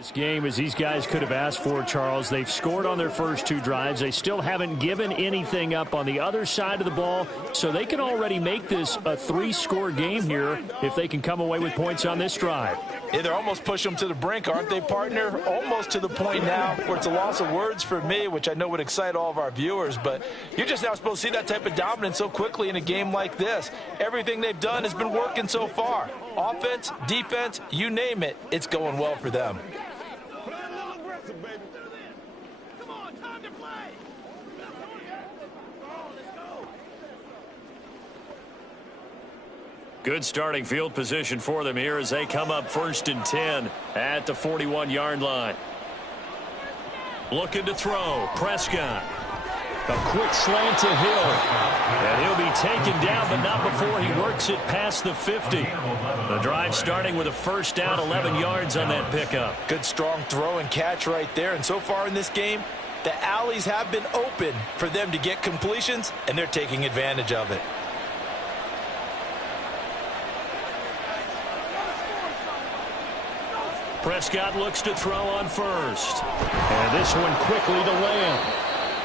This game, as these guys could have asked for, Charles. They've scored on their first two drives. They still haven't given anything up on the other side of the ball, so they can already make this a three-score game here if they can come away with points on this drive. Yeah, they're almost pushing them to the brink, aren't they, partner? Almost to the point now where it's a loss of words for me, which I know would excite all of our viewers, but you're just now supposed to see that type of dominance so quickly in a game like this. Everything they've done has been working so far. Offense, defense, you name it, it's going well for them. Good starting field position for them here as they come up 1st and 10 at the 41-yard line. Looking to throw. Prescott. A quick slant to Hill. And he'll be taken down, but not before he works it past the 50. The drive starting with a first down, 11 yards on that pickup. Good strong throw and catch right there. And so far in this game, the alleys have been open for them to get completions, and they're taking advantage of it. Prescott looks to throw on first. And this one quickly to Lamb.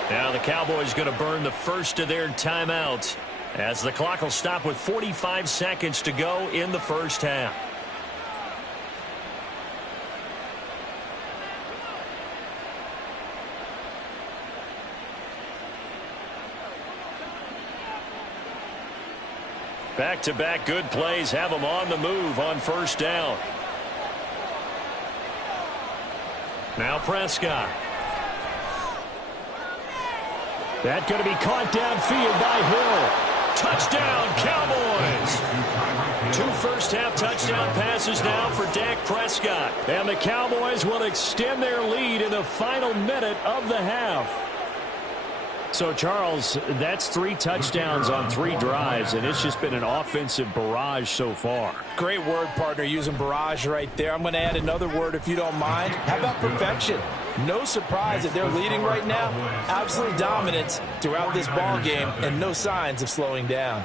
Now the Cowboys going to burn the first of their timeouts as the clock will stop with 45 seconds to go in the first half. Back-to-back good plays have them on the move on first down. Now Prescott. That going to be caught downfield by Hill. Touchdown, Cowboys. 2 first-half touchdown passes now for Dak Prescott. And the Cowboys will extend their lead in the final minute of the half. So, Charles, that's 3 touchdowns on 3 drives, and it's just been an offensive barrage so far. Great word, partner, using barrage right there. I'm going to add another word if you don't mind. How about perfection? No surprise that they're leading right now. Absolute dominance throughout this ball game and no signs of slowing down.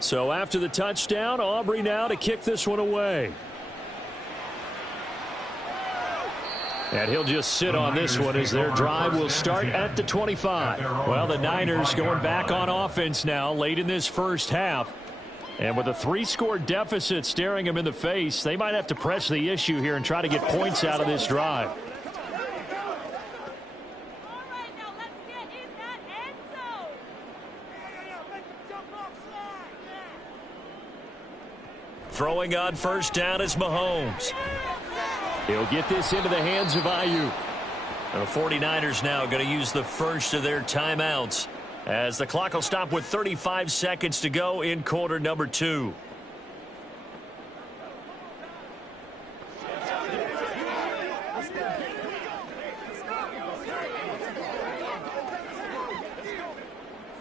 So after the touchdown, Aubrey now to kick this one away. And he'll just sit on this one as their drive will start at the 25. Well, the Niners going back on offense now late in this first half. And with a 3-score deficit staring them in the face, they might have to press the issue here and try to get points out of this drive. Throwing on first down is Mahomes. He'll get this into the hands of Ayuk. The 49ers now going to use the first of their timeouts as the clock will stop with 35 seconds to go in quarter number 2.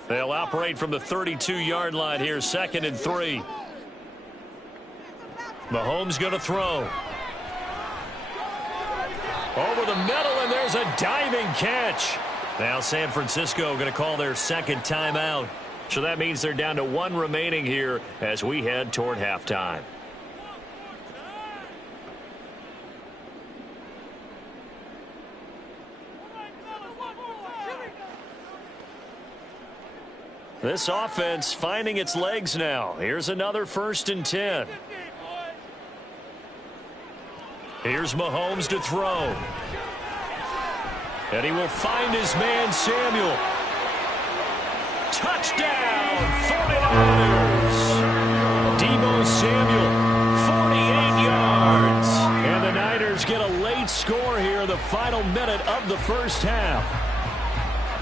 They'll operate from the 32-yard line here, 2nd and 3. Mahomes going to throw. Over the middle, and there's a diving catch. Now San Francisco going to call their second timeout. So that means they're down to 1 remaining here as we head toward halftime. This offense finding its legs now. Here's another 1st and 10. Here's Mahomes to throw. And he will find his man, Samuel. Touchdown, 49ers. Deebo Samuel, 48 yards. And the Niners get a late score here in the final minute of the first half.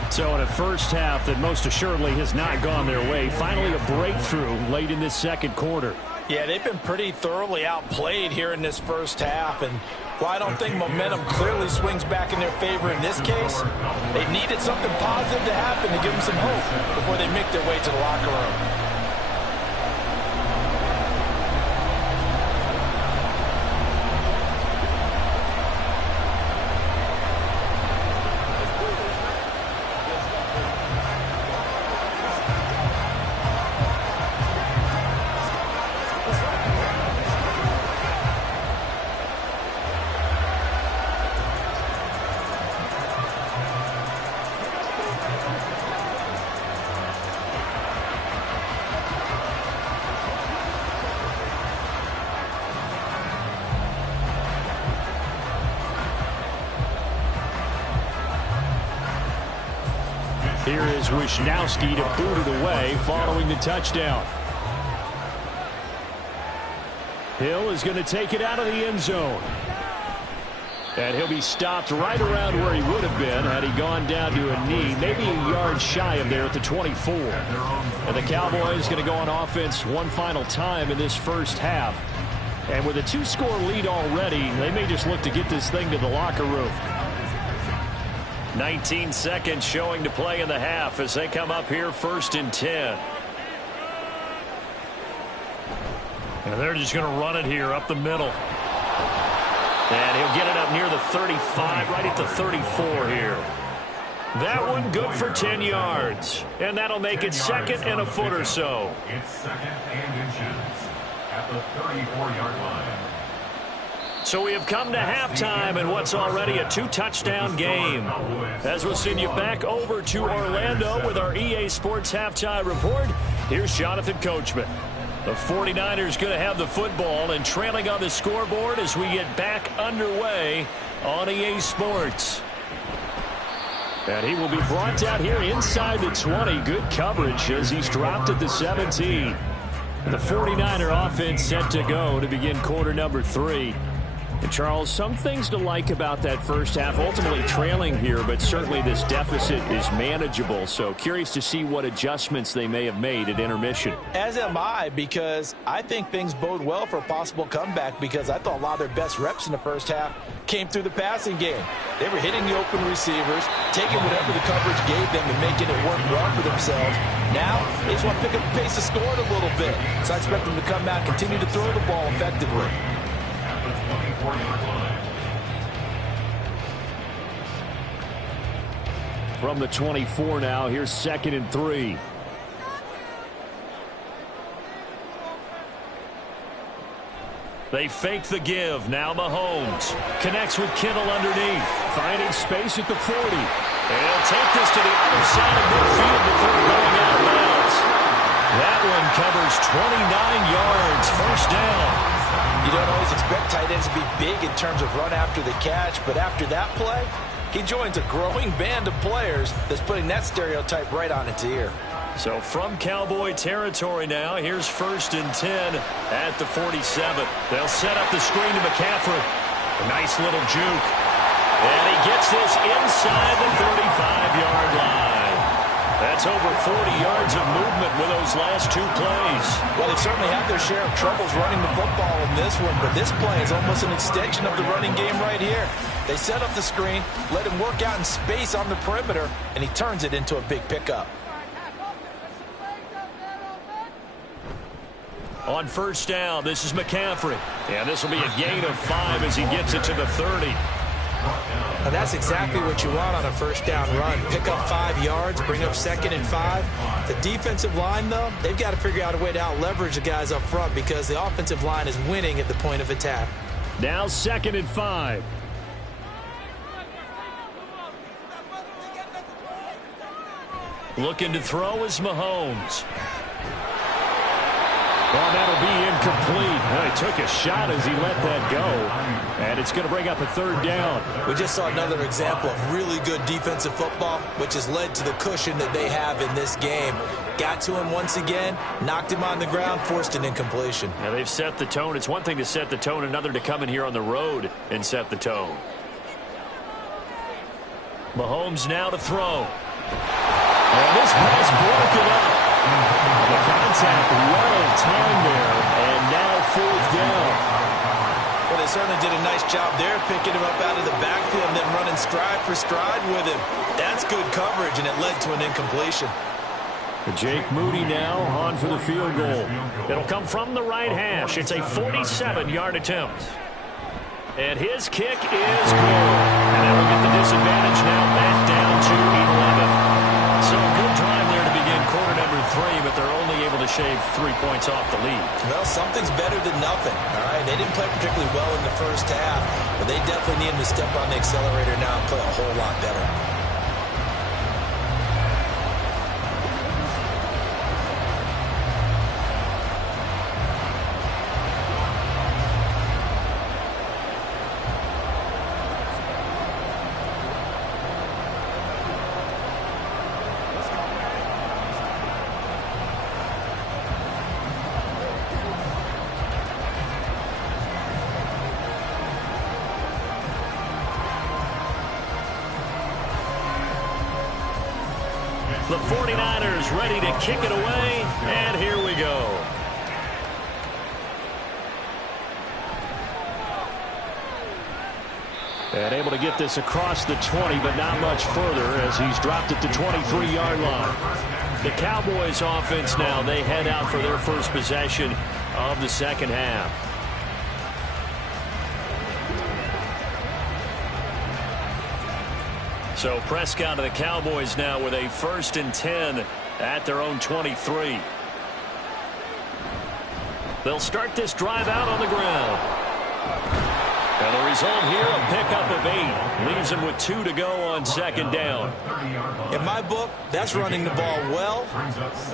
So in a first half that most assuredly has not gone their way, finally a breakthrough late in this second quarter. Yeah, they've been pretty thoroughly outplayed here in this first half. And while I don't think momentum clearly swings back in their favor in this case, they needed something positive to happen to give them some hope before they make their way to the locker room. Here is Wisnowski to boot it away following the touchdown. Hill is going to take it out of the end zone. And he'll be stopped right around where he would have been had he gone down to a knee, maybe a yard shy of there at the 24. And the Cowboys going to go on offense one final time in this first half. And with a 2-score lead already, they may just look to get this thing to the locker room. 19 seconds showing to play in the half as they come up here 1st and 10. And they're just going to run it here up the middle. And he'll get it up near the 35, right at the 34 here. That one good for 10 yards. And that'll make it 2nd and a foot or so. It's 2nd and inches at the 34-yard line. So we have come to halftime in what's already a 2-touchdown game. As we'll send you back over to Orlando with our EA Sports Halftime Report, here's Jonathan Coachman. The 49ers going to have the football and trailing on the scoreboard as we get back underway on EA Sports. And he will be brought down here inside the 20. Good coverage as he's dropped at the 17. The 49er offense set to go to begin quarter number 3. And Charles, some things to like about that first half, ultimately trailing here, but certainly this deficit is manageable. So curious to see what adjustments they may have made at intermission. As am I, because I think things bode well for a possible comeback, because I thought a lot of their best reps in the first half came through the passing game. They were hitting the open receivers, taking whatever the coverage gave them and making it work well for themselves. Now, they just want to pick up the pace of scoring a little bit. So I expect them to come out and continue to throw the ball effectively. From the 24 now, here's 2nd and 3. They fake the give. Now Mahomes connects with Kittle underneath, finding space at the 40. And he'll take this to the other side of midfield before going out of bounds. That one covers 29 yards, 1st down. You don't always expect tight ends to be big in terms of run after the catch, but after that play, he joins a growing band of players that's putting that stereotype right on its ear. So from Cowboy territory now, here's 1st and 10 at the 47. They'll set up the screen to McCaffrey. A nice little juke. And he gets this inside the 35-yard line. That's over 40 yards of movement with those last 2 plays. Well, they've certainly had their share of troubles running the football in this one, but this play is almost an extension of the running game right here. They set up the screen, let him work out in space on the perimeter, and he turns it into a big pickup. On 1st down, this is McCaffrey. And this will be a gain of 5 as he gets it to the 30. And that's exactly what you want on a 1st down run. Pick up 5 yards, bring up 2nd and 5. The defensive line, though, they've got to figure out a way to out-leverage the guys up front because the offensive line is winning at the point of attack. Now 2nd and 5. Looking to throw is Mahomes. Well, that'll be incomplete. Well, he took a shot as he let that go. And it's going to bring up a 3rd down. We just saw another example of really good defensive football, which has led to the cushion that they have in this game. Got to him once again, knocked him on the ground, forced an incompletion. Now they've set the tone. It's one thing to set the tone, another to come in here on the road and set the tone. Mahomes now to throw. And this pass broken up. The contact well timed there, and now fourth down. Well, they certainly did a nice job there, picking him up out of the backfield and then running stride for stride with him. That's good coverage, and it led to an incompletion. Jake Moody now on for the field goal. It'll come from the right hash. It's a 47-yard attempt. And his kick is good. And that'll get the disadvantage now back down to 11. So a good drive there to begin quarter number 3, but they're only able to shave 3 points off the lead. Well, something's better than nothing, all right? They didn't play particularly well in the first half, but they definitely need to step on the accelerator now and play a whole lot better. The 49ers ready to kick it away, and here we go. And able to get this across the 20, but not much further as he's dropped it to 23-yard line. The Cowboys offense now, they head out for their first possession of the second half. So Prescott of the Cowboys now with a 1st and 10 at their own 23. They'll start this drive out on the ground. And the result here, a pickup of 8. Leaves them with 2 to go on second down. In my book, that's running the ball well,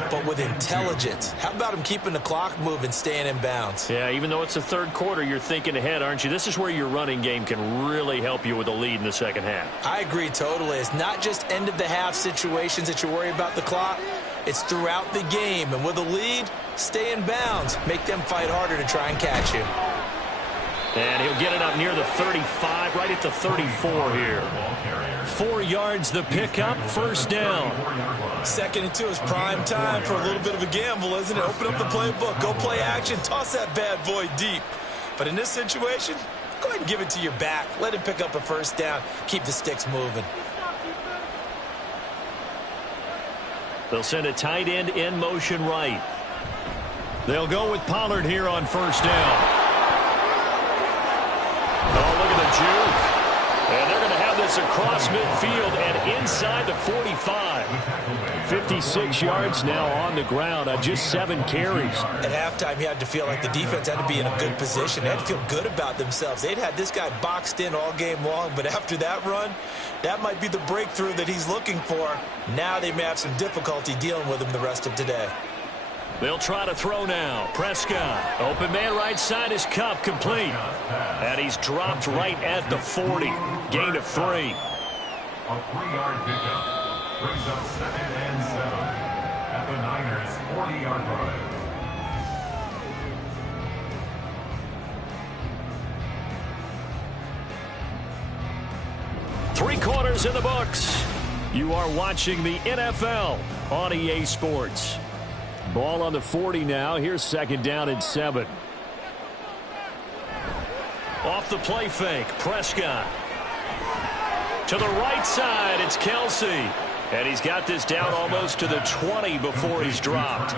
but with intelligence. How about him keeping the clock moving, staying in bounds? Yeah, even though it's the third quarter, you're thinking ahead, aren't you? This is where your running game can really help you with a lead in the second half. I agree totally. It's not just end-of-the-half situations that you worry about the clock. It's throughout the game. And with a lead, stay in bounds. Make them fight harder to try and catch you. And he'll get it up near the 35, right at the 34 here. 4 yards the pickup, first down. 2nd and 2 is prime time for a little bit of a gamble, isn't it? Open up the playbook, go play action, toss that bad boy deep. But in this situation, go ahead and give it to your back. Let him pick up a first down. Keep the sticks moving. They'll send a tight end in motion right. They'll go with Pollard here on first down. Oh, look at the juke. And they're going to have this across midfield and inside the 45. 56 yards now on the ground on just 7 carries. At halftime, you had to feel like the defense had to be in a good position. They had to feel good about themselves. They'd had this guy boxed in all game long, but after that run, that might be the breakthrough that he's looking for. Now they may have some difficulty dealing with him the rest of today. They'll try to throw now. Prescott. Open man right side is Kupp, complete. And he's dropped right at the 40. Gain of 3. A 3-yard pickup brings up 2nd and 7 at the Niners' 40-yard line. Three quarters in the books. You are watching the NFL on EA Sports. Ball on the 40 now. Here's 2nd down and 7. Off the play fake, Prescott. To the right side, it's Kelce. And he's got this down almost to the 20 before he's dropped.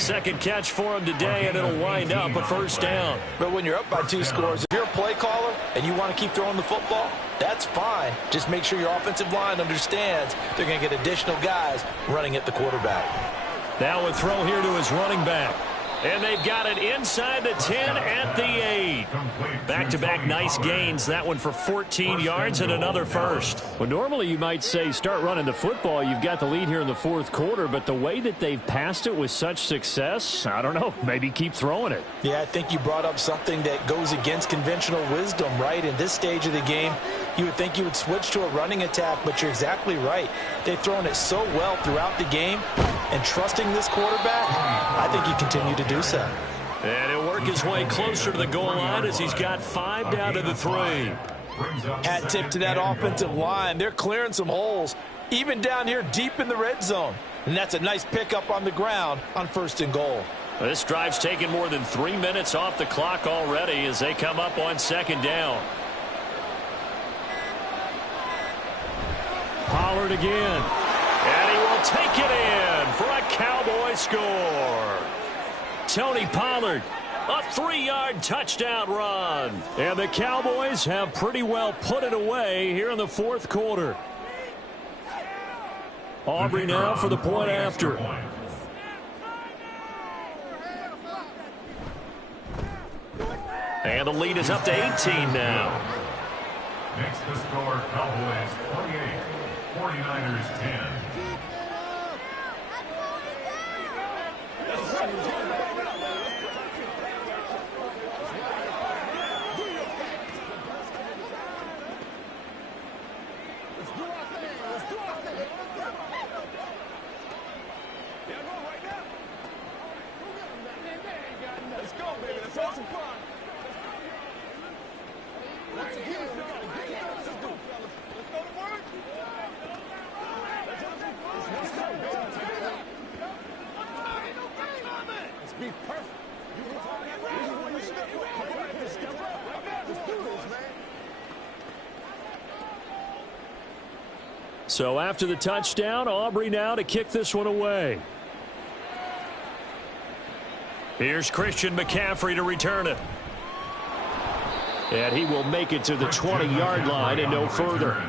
Second catch for him today, and it'll wind up a first down. But when you're up by 2 scores, if you're a play caller and you want to keep throwing the football, that's fine. Just make sure your offensive line understands they're going to get additional guys running at the quarterback. Now a throw here to his running back. And they've got it inside the 10 at the 8. Back-to-back nice gains. That one for 14 yards and another first. Well, normally you might say start running the football. You've got the lead here in the 4th quarter, but the way that they've passed it with such success, I don't know, maybe keep throwing it. Yeah, I think you brought up something that goes against conventional wisdom, right? In this stage of the game, you would think you would switch to a running attack, but you're exactly right. They've thrown it so well throughout the game, and trusting this quarterback, I think you continue to do so. And he'll work his way closer to the goal line as he's got 5 down to the 3. Hat tip to that offensive line. They're clearing some holes. even down here deep in the red zone. And that's a nice pickup on the ground on 1st and goal. This drive's taken more than 3 minutes off the clock already as they come up on 2nd down. Pollard again. And he will take it in for a Cowboy score. Tony Pollard, a 3-yard touchdown run. And the Cowboys have pretty well put it away here in the 4th quarter. Aubrey now for the point after. And the lead is up to 18 now. Makes the score Cowboys 28, 49ers 10. So after the touchdown, Aubrey now to kick this one away. Here's Christian McCaffrey to return it. And he will make it to the 20-yard line and no further.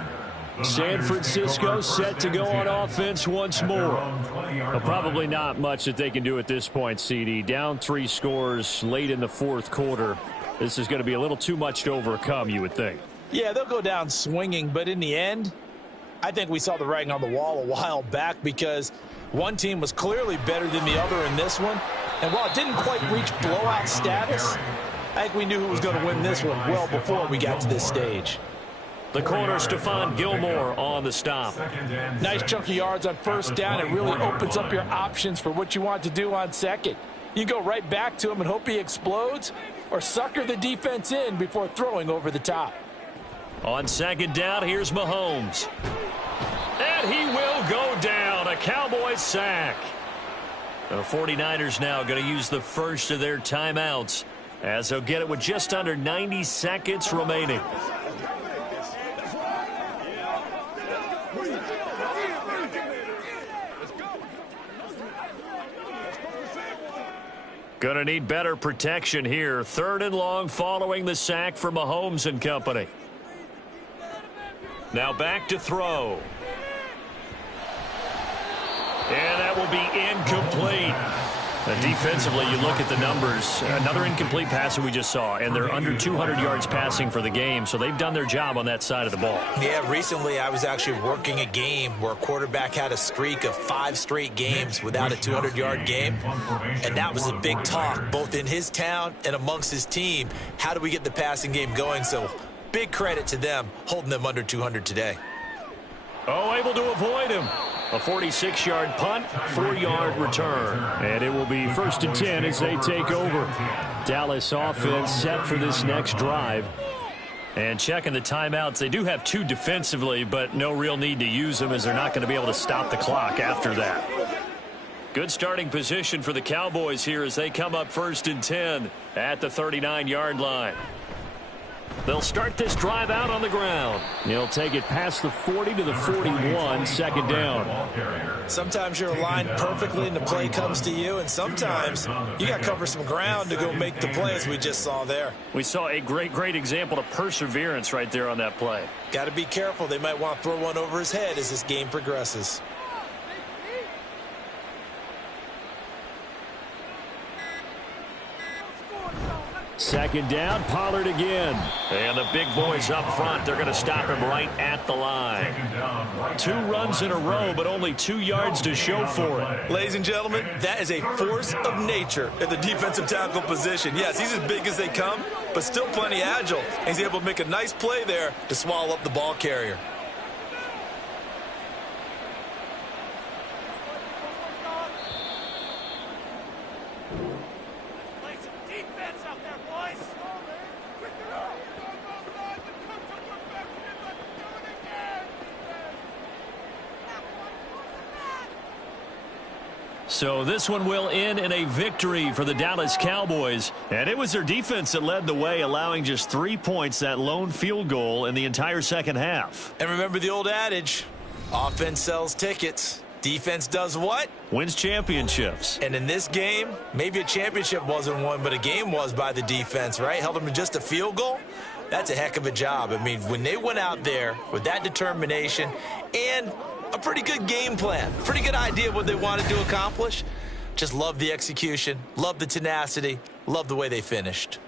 San Francisco set to go on offense once more. Well, probably not much that they can do at this point, CD. Down 3 scores late in the 4th quarter. This is going to be a little too much to overcome, you would think. Yeah, they'll go down swinging, but in the end, I think we saw the writing on the wall a while back because one team was clearly better than the other in this one. And while it didn't quite reach blowout status, I think we knew who was going to win this one well before we got to this stage. The corner, Stephon Gilmore on the stop. Nice chunk of yards on 1st down. It really opens up your options for what you want to do on 2nd. You go right back to him and hope he explodes or sucker the defense in before throwing over the top. On 2nd down, here's Mahomes. And he will go down. A Cowboys sack. The 49ers now going to use the first of their timeouts as they'll get it with just under 90 seconds remaining. Going to need better protection here. 3rd and long following the sack for Mahomes and company. Now back to throw. And that will be incomplete. Defensively, you look at the numbers. Another incomplete pass that we just saw, and they're under 200 yards passing for the game, so they've done their job on that side of the ball. Yeah, recently I was actually working a game where a quarterback had a streak of 5 straight games without a 200-yard game, and that was a big talk, both in his town and amongst his team. How do we get the passing game going? So big credit to them, holding them under 200 today. Oh, able to avoid him. A 46-yard punt, 4-yard return. And it will be 1st and 10 as they take over. Dallas offense set for this next drive. And checking the timeouts, they do have 2 defensively, but no real need to use them as they're not going to be able to stop the clock after that. Good starting position for the Cowboys here as they come up 1st and 10 at the 39-yard line. They'll start this drive out on the ground. He'll take it past the 40 to the 41, 2nd down. Sometimes you're aligned perfectly and the play comes to you, and sometimes you got to cover some ground to go make the play as we just saw there. We saw a great example of perseverance right there on that play. Got to be careful. They might want to throw one over his head as this game progresses. Second down, Pollard again. And the big boys up front, they're going to stop him right at the line. 2 runs in a row, but only 2 yards to show for it. Ladies and gentlemen, that is a force of nature at the defensive tackle position. Yes, he's as big as they come, but still plenty agile. And he's able to make a nice play there to swallow up the ball carrier. So this one will end in a victory for the Dallas Cowboys. And it was their defense that led the way, allowing just 3 points, that lone field goal in the entire second half. And remember the old adage, offense sells tickets. Defense does what? Wins championships. And in this game, maybe a championship wasn't won, but a game was by the defense, right? Held them to just a field goal. That's a heck of a job. I mean, when they went out there with that determination and a pretty good game plan, pretty good idea of what they wanted to accomplish, just love the execution, love the tenacity, love the way they finished.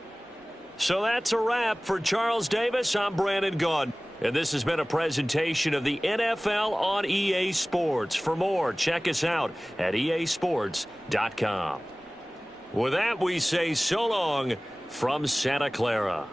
So that's a wrap for Charles Davis. I'm Brandon Gaudin. And this has been a presentation of the NFL on EA Sports. For more, check us out at easports.com. With that, we say so long from Santa Clara.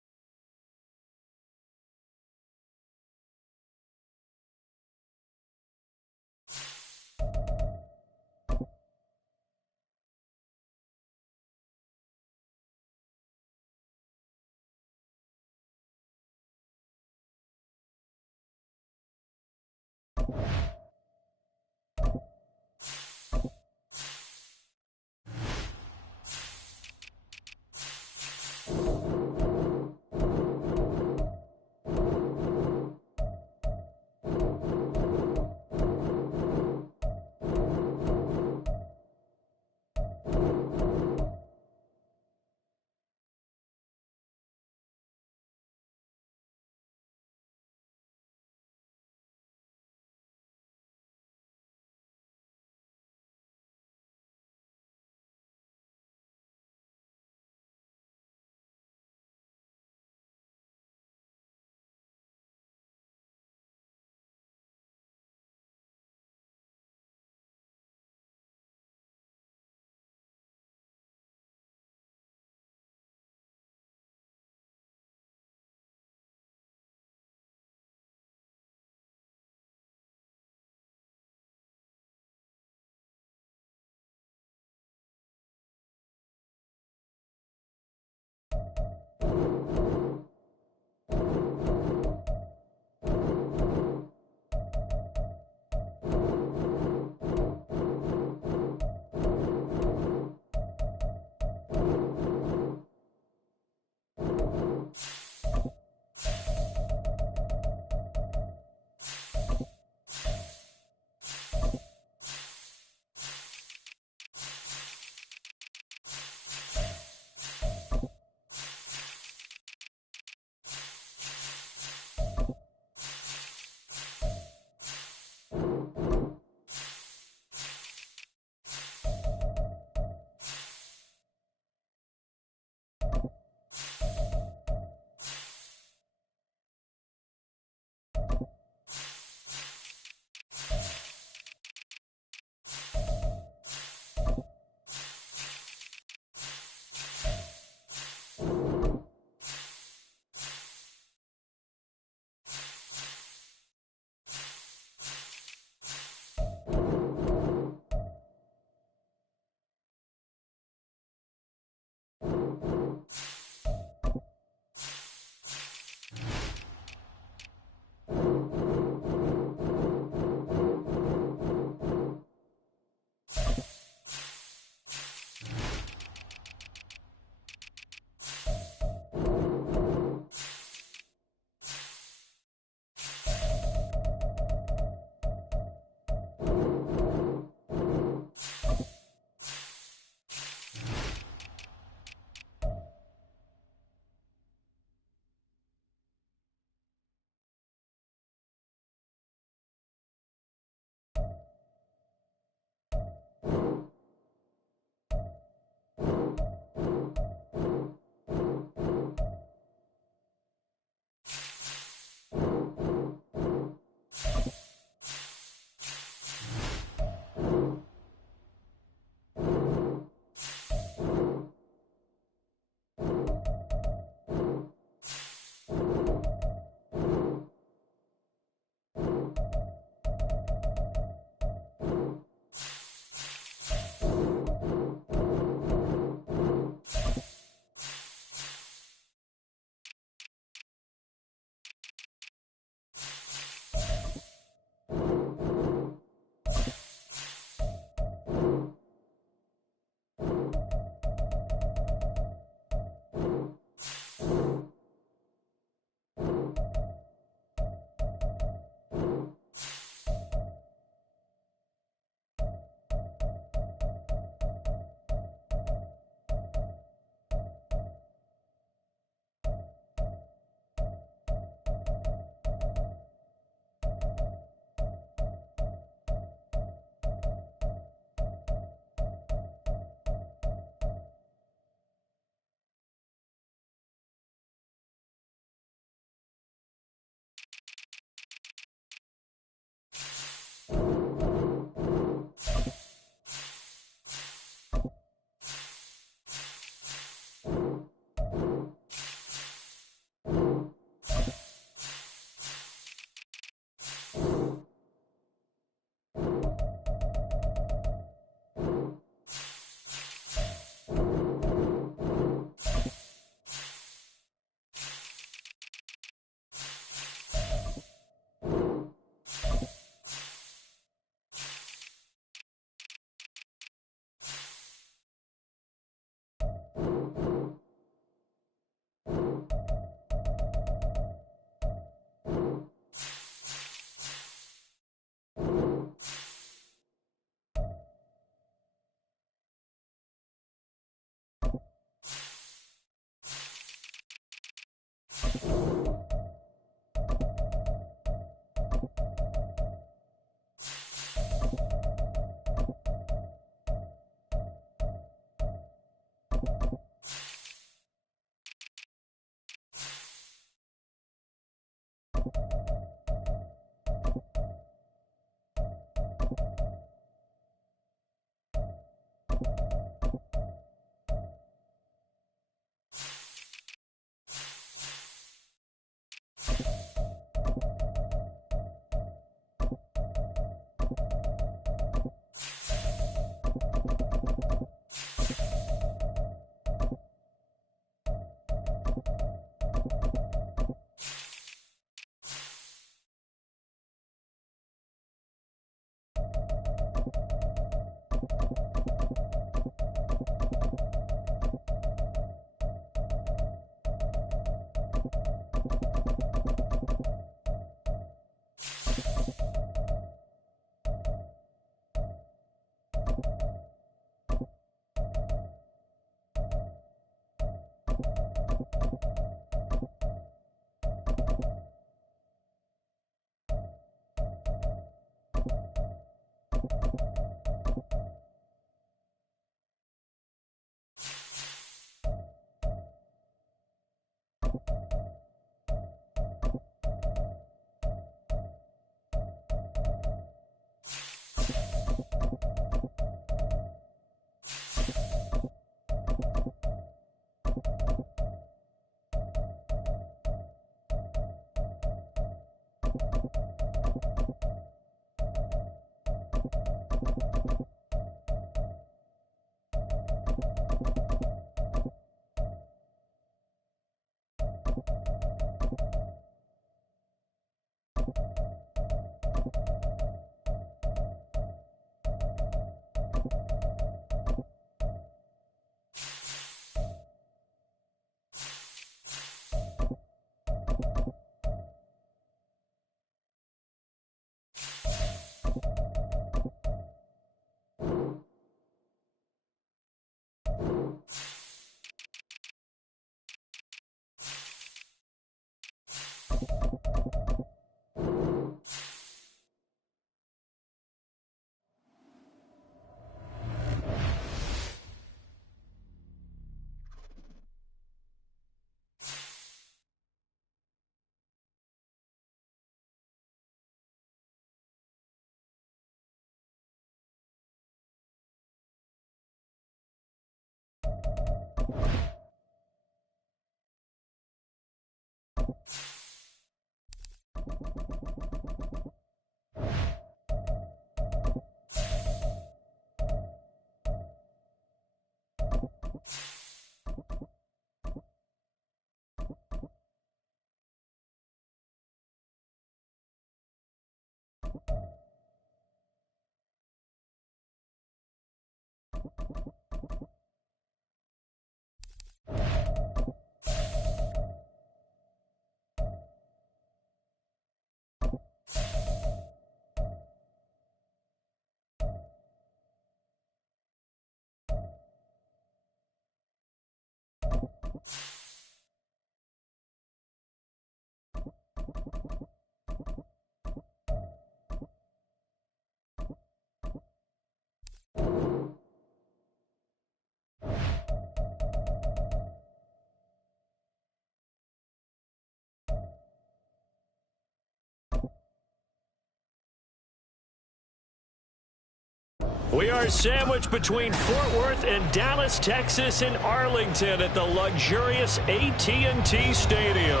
We are sandwiched between Fort Worth and Dallas, Texas, and Arlington at the luxurious AT&T Stadium.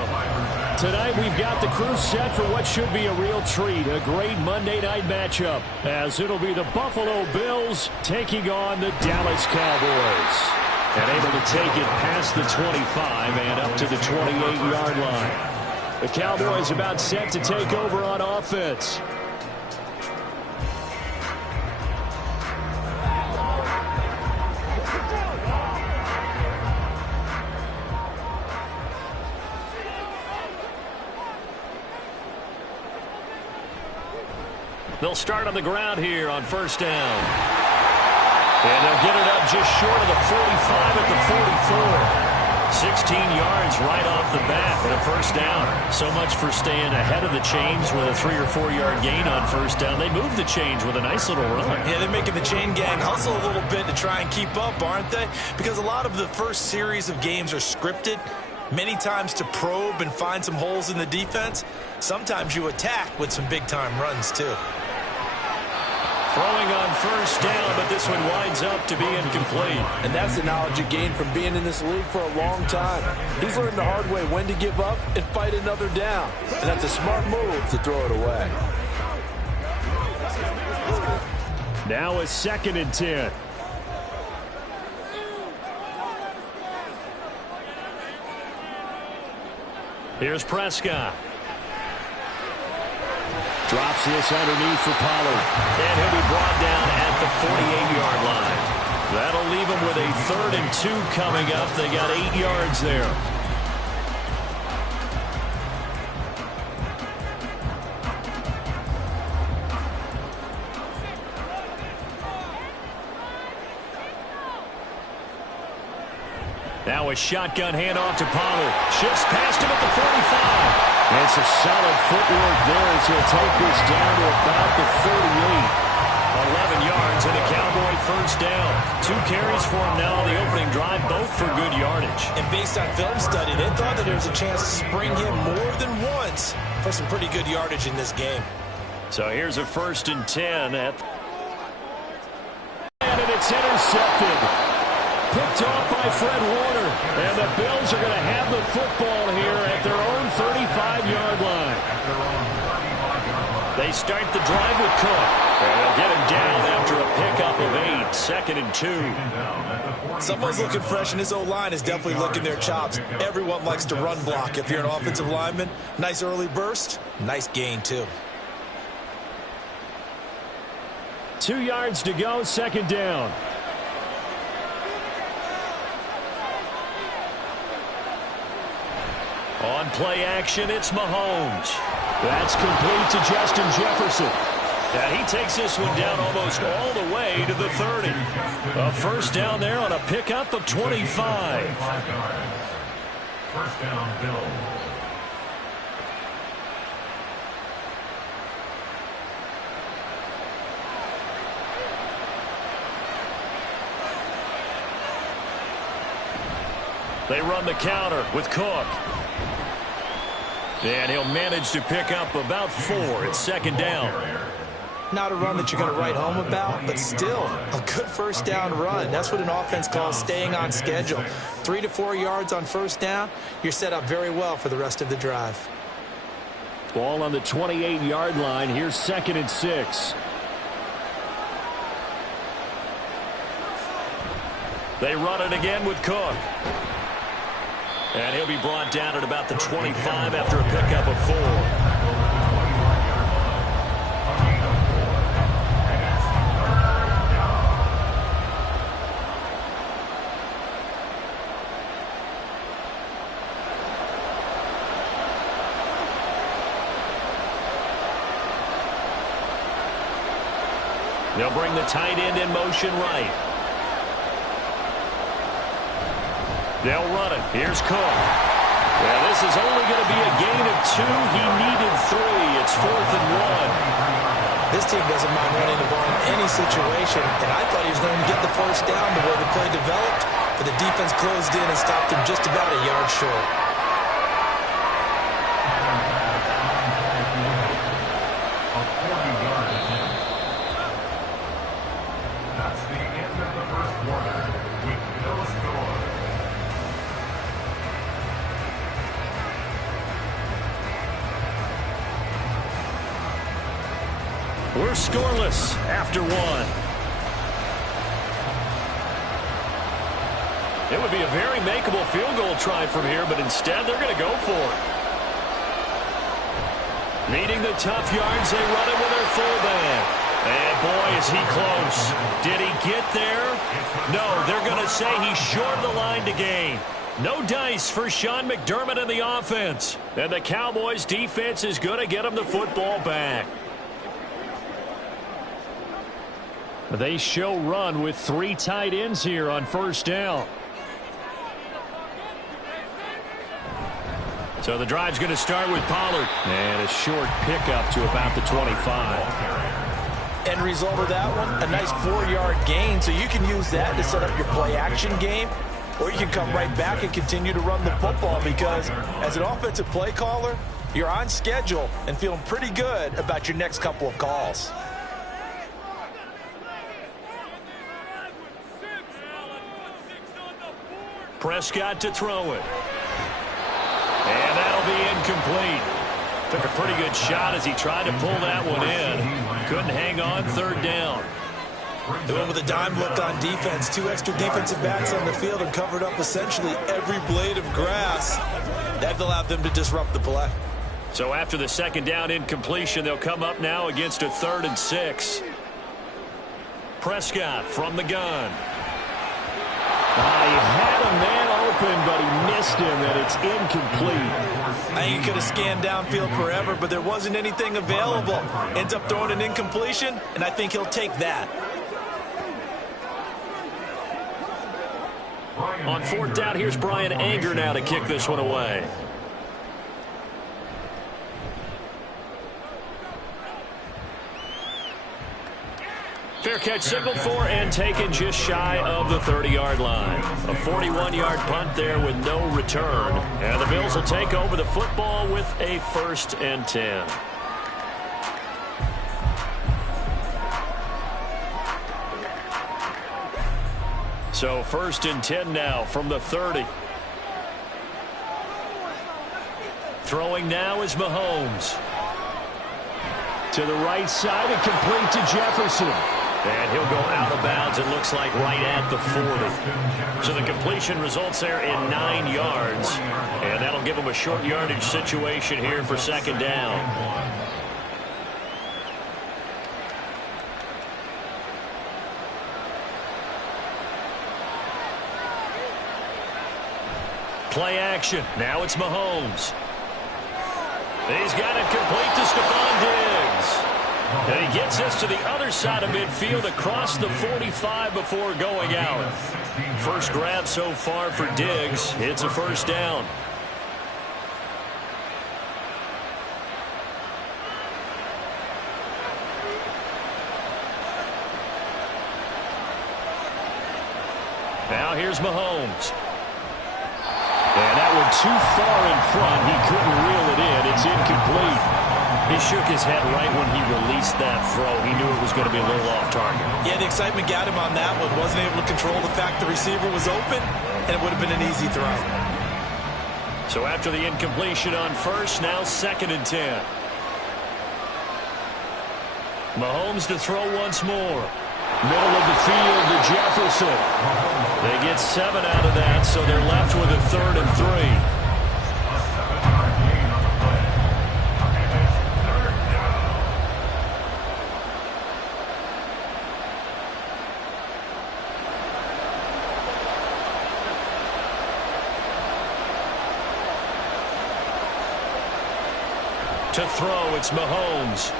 Tonight, we've got the crew set for what should be a real treat, a great Monday night matchup, as it'll be the Buffalo Bills taking on the Dallas Cowboys. And able to take it past the 25 and up to the 28-yard line. The Cowboys about set to take over on offense. They'll start on the ground here on first down. And they'll get it up just short of the 45 at the 44. 16 yards right off the bat and a first down. So much for staying ahead of the chains with a 3 or 4 yard gain on first down. They move the chains with a nice little run. Yeah, they're making the chain gang hustle a little bit to try and keep up, aren't they? Because a lot of the first series of games are scripted. Many times to probe and find some holes in the defense. Sometimes you attack with some big-time runs, too. Throwing on first down, but this one winds up to be incomplete. And that's the knowledge you gain from being in this league for a long time. He's learned the hard way when to give up and fight another down. And that's a smart move to throw it away. Now a 2nd and 10. Here's Prescott. Drops this underneath for Pollard. And he'll be brought down at the 48-yard line. That'll leave him with a 3rd and 2 coming up. They got 8 yards there. Now a shotgun handoff to Pollard. Shifts past him at the 45. And some solid footwork there as he'll take this down to about the 38. 11 first down. 2 carries for him now on the opening drive, both for good yardage. And based on film study, they thought that there was a chance to spring him more than once for some pretty good yardage in this game. So here's a 1st and 10 and it's intercepted. Picked off by Fred Warner. And the Bills are going to have the football here at their own 35-yard line. They start the drive with Cook. And they'll get him down after a pickup of 8. 2nd and 2. Someone's looking fresh, and his O-line is definitely looking their chops. Everyone likes to run block. If you're an offensive lineman, nice early burst, nice gain too. 2 yards to go, 2nd down. On play action, it's Mahomes. That's complete to Justin Jefferson. And he takes this one down almost all the way to the 30. A 1st down there on a pickup of 25. 1st down, Bills. They run the counter with Cook. And he'll manage to pick up about 4. It's 2nd down. Not a run that you're going to write home about, but still a good 1st down run. That's what an offense calls staying on schedule. 3 to 4 yards on 1st down, you're set up very well for the rest of the drive. Ball on the 28-yard line. Here's 2nd and 6. They run it again with Cook. And he'll be brought down at about the 25 after a pickup of 4. They'll bring the tight end in motion right. They'll run it. Here's Cook. Yeah, this is only going to be a gain of 2. He needed 3. It's 4th and 1. This team doesn't mind running the ball in any situation, and I thought he was going to get the 1st down the way the play developed, but the defense closed in and stopped him just about a yard short. That's the end of the 1st quarter with no score. We're scoreless after 1. It would be a very makeable field goal try from here, but instead they're going to go for it. Needing the tough yards, they run it with their fullback. And boy, is he close. Did he get there? No, they're going to say he's short of the line to gain. No dice for Sean McDermott in the offense. And the Cowboys defense is going to get him the football back. They show run with 3 tight ends here on 1st down. So the drive's going to start with Pollard. And a short pickup to about the 25. End result of that one, a nice 4-yard gain, so you can use that to set up your play-action game, or you can come right back and continue to run the football because as an offensive play caller, you're on schedule and feeling pretty good about your next couple of calls. Prescott to throw it. And that'll be incomplete. Took a pretty good shot as he tried to pull that one in. Couldn't hang on, 3rd down. They went with a dime look on defense. 2 extra defensive backs on the field and covered up essentially every blade of grass. That allowed them to disrupt the play. So after the 2nd down incompletion, they'll come up now against a 3rd and 6. Prescott from the gun. He had a man open, but he missed him, and it's incomplete. I think he could have scanned downfield forever, but there wasn't anything available. Ends up throwing an incompletion, and I think he'll take that. On 4th down, here's Brian Anger now to kick this one away. Fair catch signaled for and taken just shy of the 30-yard line. A 41-yard punt there with no return. And the Bills will take over the football with a 1st and 10. So 1st and 10 now from the 30. Throwing now is Mahomes. To the right side and complete to Jefferson. And he'll go out of bounds, it looks like, right at the 40. So the completion results there in 9 yards. And that'll give him a short yardage situation here for 2nd down. Play action. Now it's Mahomes. He's got it complete to Stephon Diggs. And he gets this to the other side of midfield across the 45 before going out. First grab so far for Diggs. It's a 1st down. Now here's Mahomes. And that one too far in front. He couldn't reel it in. It's incomplete. He shook his head right when he released that throw. He knew it was going to be a little off target. Yeah, the excitement got him on that one. Wasn't able to control the fact the receiver was open, and it would have been an easy throw. So after the incompletion on 1st, now 2nd and 10. Mahomes to throw once more. Middle of the field to Jefferson. They get 7 out of that, so they're left with a 3rd and 3. A 7-yard gain on the play. And it's 3rd down. To throw, it's Mahomes.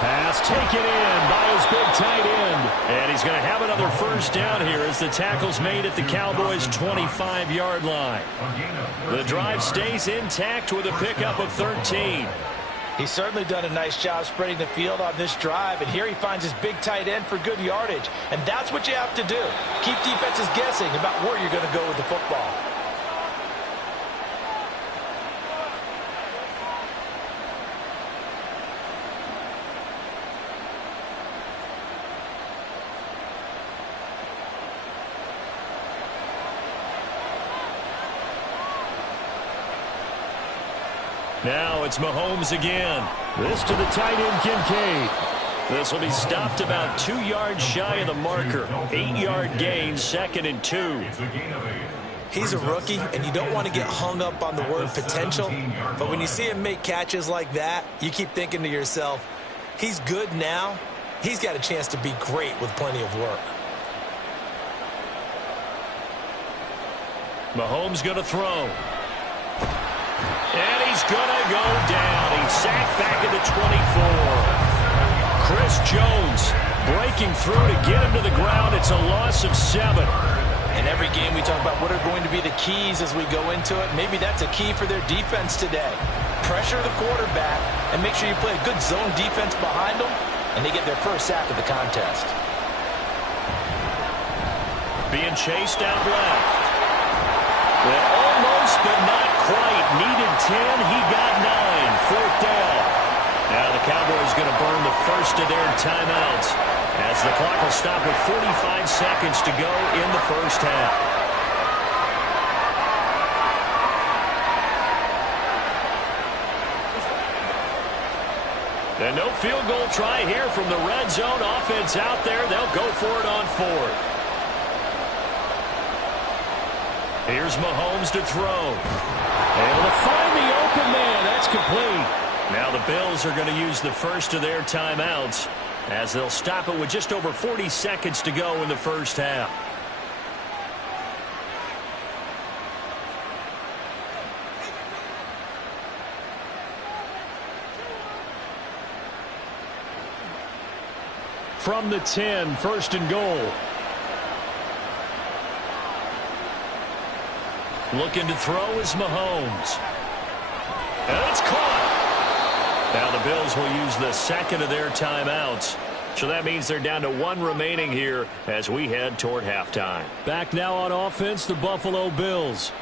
Pass taken in by his big tight end. And he's going to have another 1st down here as the tackle's made at the Cowboys' 25-yard line. The drive stays intact with a pickup of 13. He's certainly done a nice job spreading the field on this drive, and here he finds his big tight end for good yardage. And that's what you have to do. Keep defenses guessing about where you're going to go with the football. Now it's Mahomes again. This to the tight end, Kincaid. This will be stopped about 2 yards shy of the marker. 8-yard gain, 2nd and 2. He's a rookie, and you don't want to get hung up on the word potential. But when you see him make catches like that, you keep thinking to yourself, he's good now. He's got a chance to be great with plenty of work. Mahomes going to throw. And he's going to go down. He's sacked back at the 24. Chris Jones breaking through to get him to the ground. It's a loss of 7. In every game we talk about what are going to be the keys as we go into it. Maybe that's a key for their defense today. Pressure the quarterback and make sure you play a good zone defense behind them, and they get their 1st sack of the contest. Being chased out left. Well, almost, but not quite. Needed 10. He got 9. 4th down. Now the Cowboys going to burn the 1st of their timeouts as the clock will stop with 45 seconds to go in the 1st half. And no field goal try here from the red zone. Offense out there. They'll go for it on 4th. Here's Mahomes to throw. Able to find the open man. That's complete. Now the Bills are going to use the 1st of their timeouts as they'll stop it with just over 40 seconds to go in the 1st half. From the 10, 1st and goal. Looking to throw is Mahomes. And it's caught. Now the Bills will use the 2nd of their timeouts. So that means they're down to 1 remaining here as we head toward halftime. Back now on offense, the Buffalo Bills.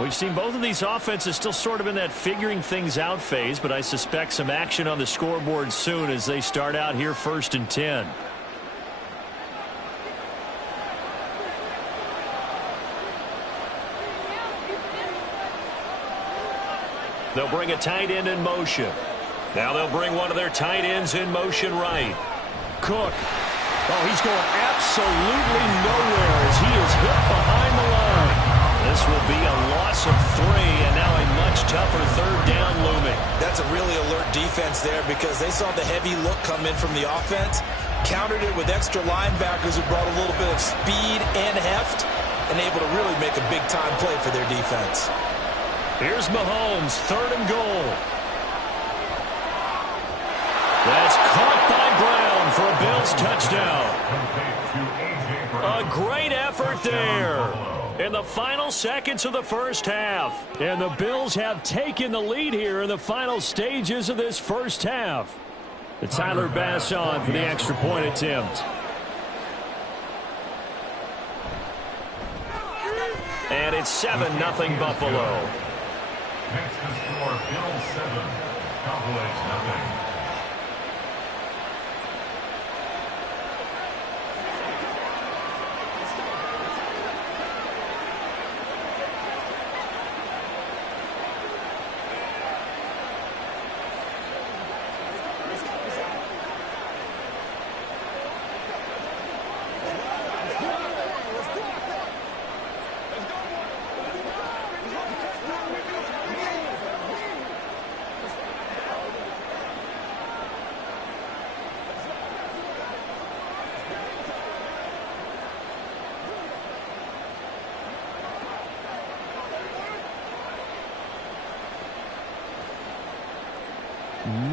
We've seen both of these offenses still sort of in that figuring things out phase, but I suspect some action on the scoreboard soon as they start out here 1st and 10. They'll bring a tight end in motion. Now they'll bring one of their tight ends in motion right. Cook. Oh, he's going absolutely nowhere as he is hit behind the line. This will be a loss of 3, and now a much tougher 3rd down looming. That's a really alert defense there because they saw the heavy look come in from the offense, countered it with extra linebackers who brought a little bit of speed and heft, and able to really make a big-time play for their defense. Here's Mahomes, 3rd and goal. That's caught by Brown for a Bills touchdown. A great effort there in the final seconds of the first half. And the Bills have taken the lead here in the final stages of this first half. The Tyler Bass on for the extra point attempt. And it's 7-0 Buffalo. Next to score, Bills 7, Cowboys 0.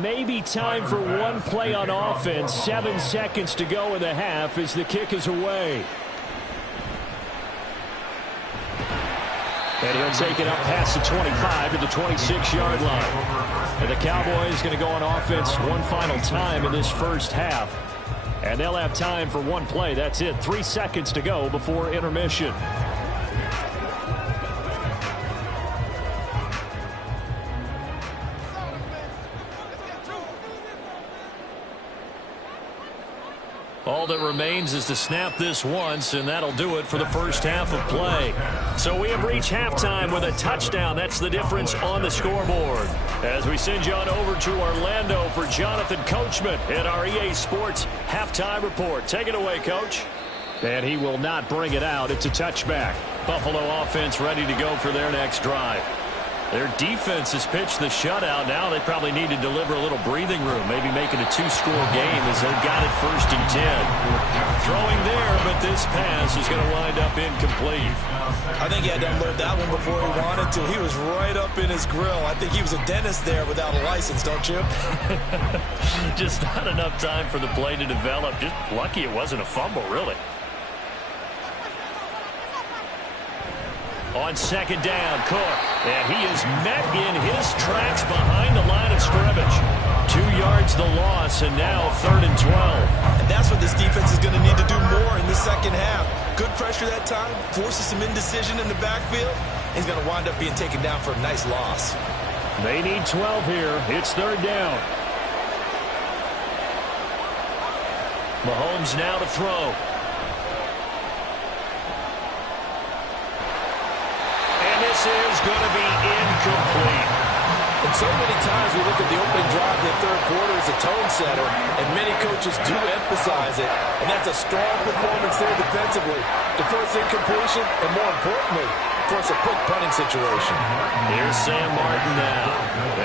Maybe time for one play on offense. 7 seconds to go in the half as the kick is away. And he'll take it up past the 25 to the 26-yard line. And the Cowboys going to go on offense one final time in this first half. And they'll have time for one play. That's it. 3 seconds to go before intermission. All that remains is to snap this once, and that'll do it for the first half of play. So we have reached halftime with a touchdown. That's the difference on the scoreboard. As we send you on over to Orlando for Jonathan Coachman in our EA Sports Halftime Report. Take it away, Coach. And he will not bring it out. It's a touchback. Buffalo offense ready to go for their next drive. Their defense has pitched the shutout. Now they probably need to deliver a little breathing room, maybe make it a 2-score game as they've got it 1st and 10. Throwing there, but this pass is going to wind up incomplete. I think he had to unload that one before he wanted to. He was right up in his grill. I think he was a dentist there without a license, don't you? Just not enough time for the play to develop. Just lucky it wasn't a fumble, really. On 2nd down, Cook. And he is met in his tracks behind the line of scrimmage. 2 yards the loss, and now 3rd and 12. And that's what this defense is going to need to do more in the second half. Good pressure that time, forces some indecision in the backfield. He's going to wind up being taken down for a nice loss. They need 12 here. It's 3rd down. Mahomes now to throw. This is going to be incomplete. And so many times we look at the opening drive in the third quarter as a tone setter, and many coaches do emphasize it. And that's a strong performance there defensively to force incompletion and, more importantly, force a quick punting situation. Here's Sam Martin now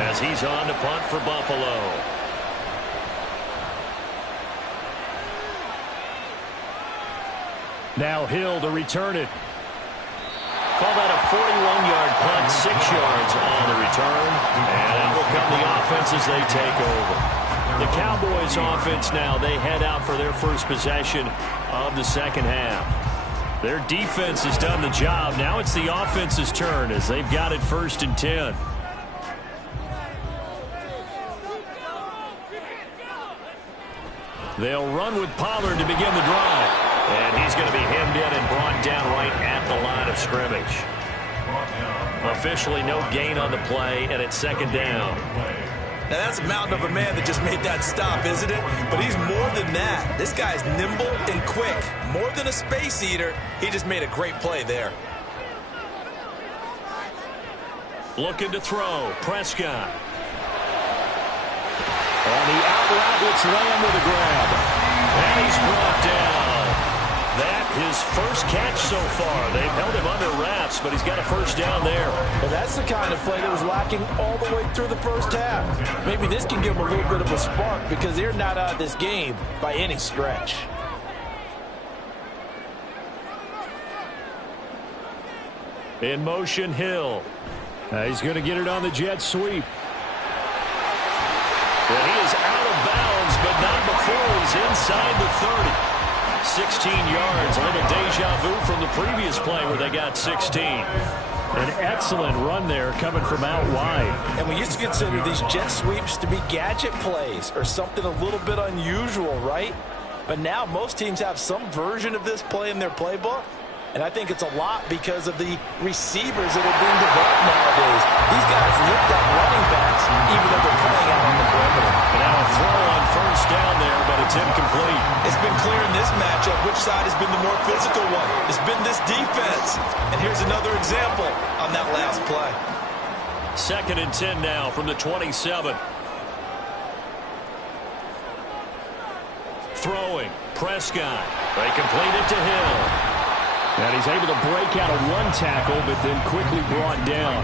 as he's on to punt for Buffalo. Now Hill to return it. Call that a 41-yard punt, 6 yards on the return. And out will come the offense as they take over. The Cowboys offense now, they head out for their first possession of the second half. Their defense has done the job. Now it's the offense's turn as they've got it 1st and 10. They'll run with Pollard to begin the drive. And he's going to be hemmed in and brought down right at the line of scrimmage. Officially no gain on the play, and it's second down. Now, that's a mountain of a man that just made that stop, isn't it? But he's more than that. This guy's nimble and quick. More than a space eater, he just made a great play there. Looking to throw. Prescott. On the out route, it's Lamb with a grab. And he's brought down. That his first catch so far. They've held him under wraps, but he's got a first down there. Well, that's the kind of play that was lacking all the way through the first half. Maybe this can give them a little bit of a spark because they're not out of this game by any stretch. In motion, Hill. He's going to get it on the jet sweep. And he is out of bounds, but not before he's inside the 30. 16 yards, a little deja vu from the previous play where they got 16. An excellent run there coming from out wide. And we used to consider these jet sweeps to be gadget plays or something a little bit unusual, right? But now most teams have some version of this play in their playbook. And I think it's a lot because of the receivers that are being developed nowadays. These guys look like running backs even though they're playing out on the perimeter. Now a throw on first down there, but it's incomplete. It's been clear in this matchup which side has been the more physical one. It's been this defense. And here's another example on that last play. 2nd and 10 now from the 27. Throwing. Prescott. They complete it to Hill. And he's able to break out of one tackle, but then quickly brought down.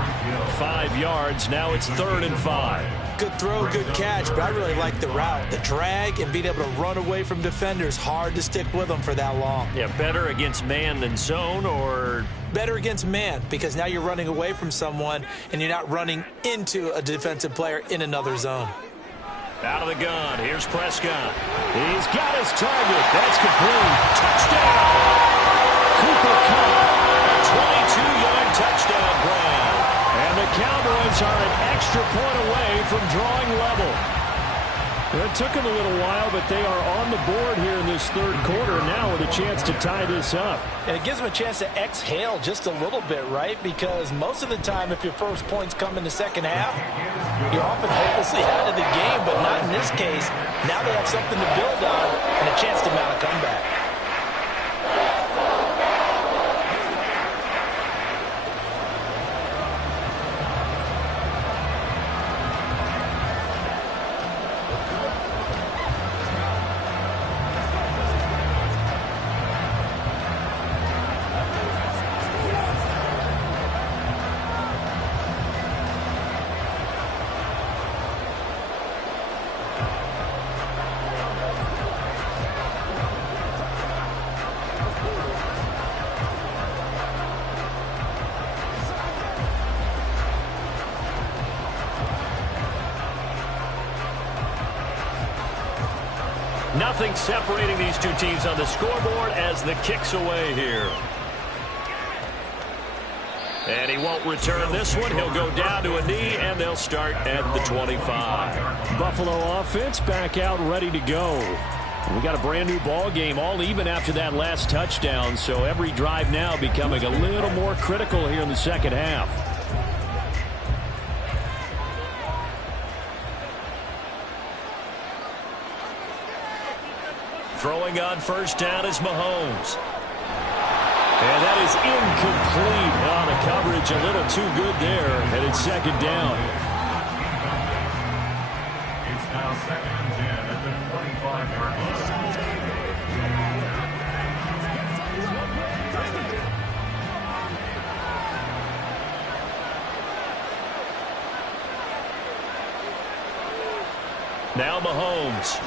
5 yards. Now it's 3rd and 5. Good throw, good catch, but I really like the route. The drag and being able to run away from defenders. Hard to stick with them for that long. Yeah, better against man than zone, or? Better against man, because now you're running away from someone and you're not running into a defensive player in another zone. Out of the gun. Here's Prescott. He's got his target. That's complete. Touchdown! Cooper Kupp, a 22-yard touchdown grab. And the Cowboys are an extra point away from drawing level. It took them a little while, but they are on the board here in this 3rd quarter now with a chance to tie this up. And it gives them a chance to exhale just a little bit, right? Because most of the time, if your first points come in the second half, you're often hopelessly out of the game, but not in this case. Now they have something to build on and a chance to mount a comeback. Nothing separating these two teams on the scoreboard as the kick's away here. And he won't return this one. He'll go down to a knee, and they'll start at the 25. Buffalo offense back out ready to go. We got a brand new ball game, all even after that last touchdown, so every drive now becoming a little more critical here in the second half. Throwing on first down is Mahomes. And that is incomplete. On the coverage, a little too good there. And it's second down. It's now 2nd and 10 at the 25-yard line. Now Mahomes.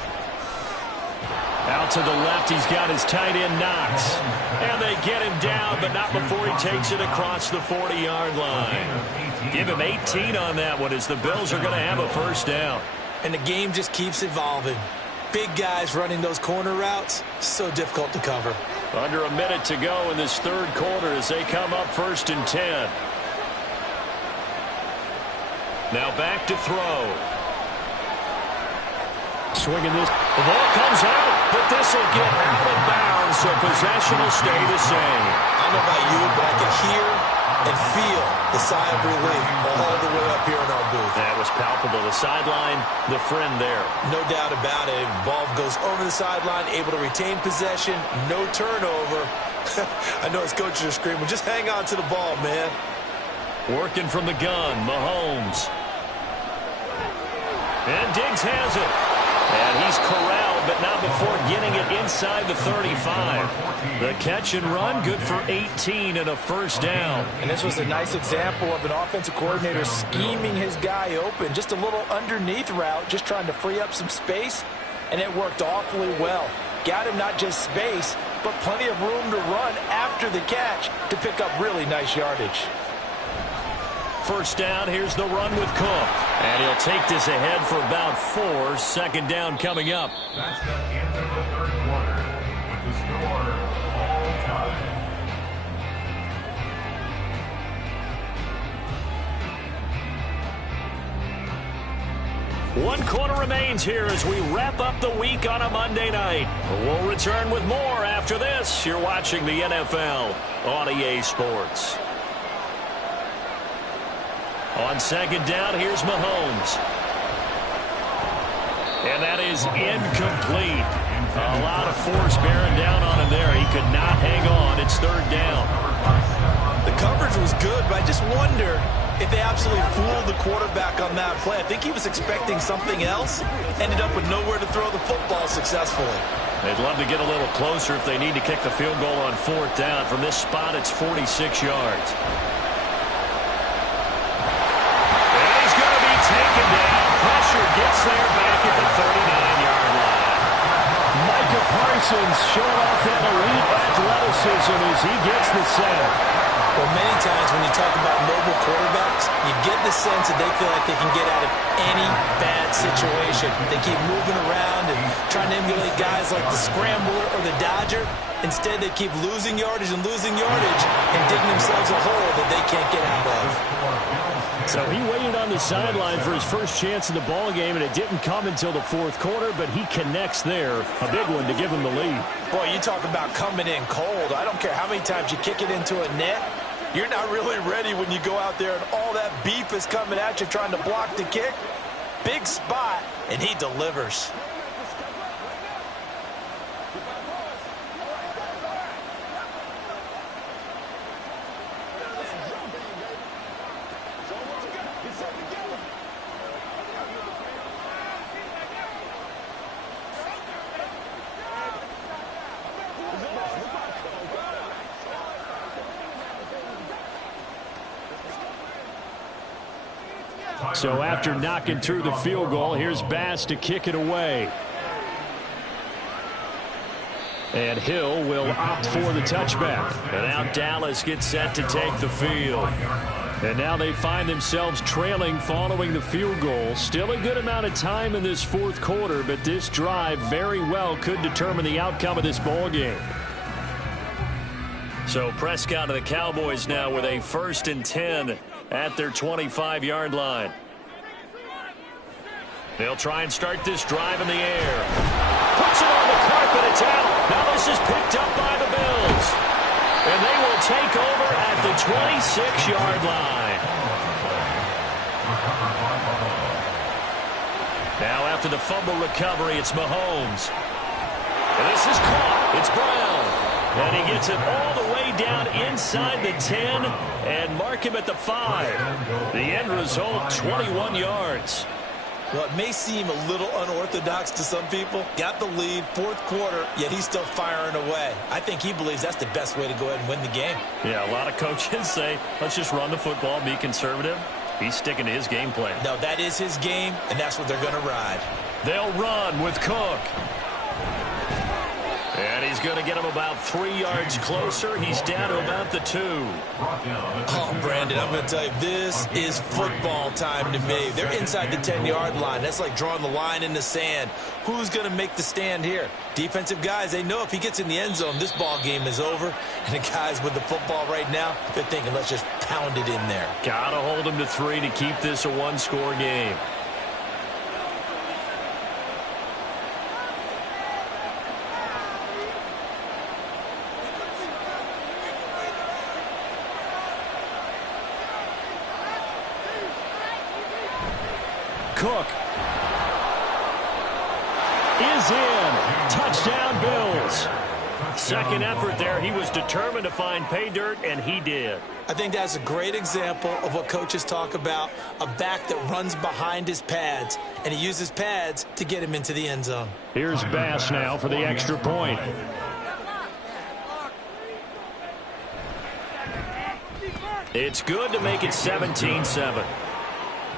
Out to the left, he's got his tight end Knox. And they get him down, but not before he takes it across the 40-yard line. Give him 18 on that one as the Bills are going to have a first down. And the game just keeps evolving. Big guys running those corner routes, so difficult to cover. Under a minute to go in this 3rd quarter as they come up 1st and 10. Now back to throw. Swinging this. The ball comes out, but this will get out of bounds, so possession will stay the same. I don't know about you, but I can hear and feel the sigh of relief all the way up here in our booth. That was palpable. The sideline, the friend there. No doubt about it. Ball goes over the sideline, able to retain possession, no turnover. I know his coaches are screaming, just hang on to the ball, man. Working from the gun, Mahomes. And Diggs has it. And he's corralled, but not before getting it inside the 35. The catch and run, good for 18 and a first down. And this was a nice example of an offensive coordinator scheming his guy open. Just a little underneath route, just trying to free up some space, and it worked awfully well. Got him not just space, but plenty of room to run after the catch to pick up really nice yardage. First down, here's the run with Cook. And he'll take this ahead for about 4. Second down coming up. That's the end of the third quarter with the score all time. One quarter remains here as we wrap up the week on a Monday night. We'll return with more after this. You're watching the NFL on EA Sports. On second down, here's Mahomes. And that is incomplete. A lot of force bearing down on him there. He could not hang on. It's third down. The coverage was good, but I just wonder if they absolutely fooled the quarterback on that play. I think he was expecting something else. Ended up with nowhere to throw the football successfully. They'd love to get a little closer if they need to kick the field goal on fourth down. From this spot, it's 46 yards. Taken down. Pressure gets there back at the 39-yard line. Micah Parsons showing off that elite athleticism as he gets the sack. Well, many times when you talk about mobile quarterbacks, you get the sense that they feel like they can get out of any bad situation. They keep moving around and trying to emulate guys like the Scrambler or the Dodger. Instead, they keep losing yardage and digging themselves a hole that they can't get out of. So he waited on the sideline for his first chance in the ball game, and it didn't come until the fourth quarter, but he connects there. A big one to give him the lead. Boy, you talk about coming in cold. I don't care how many times you kick it into a net. You're not really ready when you go out there and all that beef is coming at you trying to block the kick. Big spot, and he delivers. So after knocking through the field goal, here's Bass to kick it away. And Hill will opt for the touchback. And now Dallas gets set to take the field. And now they find themselves trailing following the field goal. Still a good amount of time in this fourth quarter, but this drive very well could determine the outcome of this ball game. So Prescott and the Cowboys now with a 1st and 10 at their 25-yard line. They'll try and start this drive in the air. Puts it on the carpet. It's out. Now this is picked up by the Bills. And they will take over at the 26-yard line. Now after the fumble recovery, it's Mahomes. And this is caught. It's Brown. And he gets it all the way down inside the 10 and mark him at the 5. The end result, 21 yards. Well, it may seem a little unorthodox to some people. Got the lead, fourth quarter, yet he's still firing away. I think he believes that's the best way to go ahead and win the game. Yeah, a lot of coaches say, let's just run the football, be conservative. He's sticking to his game plan. No, that is his game, and that's what they're going to ride. They'll run with Cook. And he's going to get him about 3 yards closer. He's down to about the 2. Oh, Brandon, I'm going to tell you, this is football time to me. They're inside the 10-yard line. That's like drawing the line in the sand. Who's going to make the stand here? Defensive guys, they know if he gets in the end zone, this ball game is over. And the guys with the football right now, they're thinking, let's just pound it in there. Got to hold him to 3 to keep this a one-score game. Cook. Is in. Touchdown, Bills. Second effort there. He was determined to find pay dirt, and he did. I think that's a great example of what coaches talk about, a back that runs behind his pads, and he uses pads to get him into the end zone. Here's Bass now for the extra point. It's good to make it 17-7.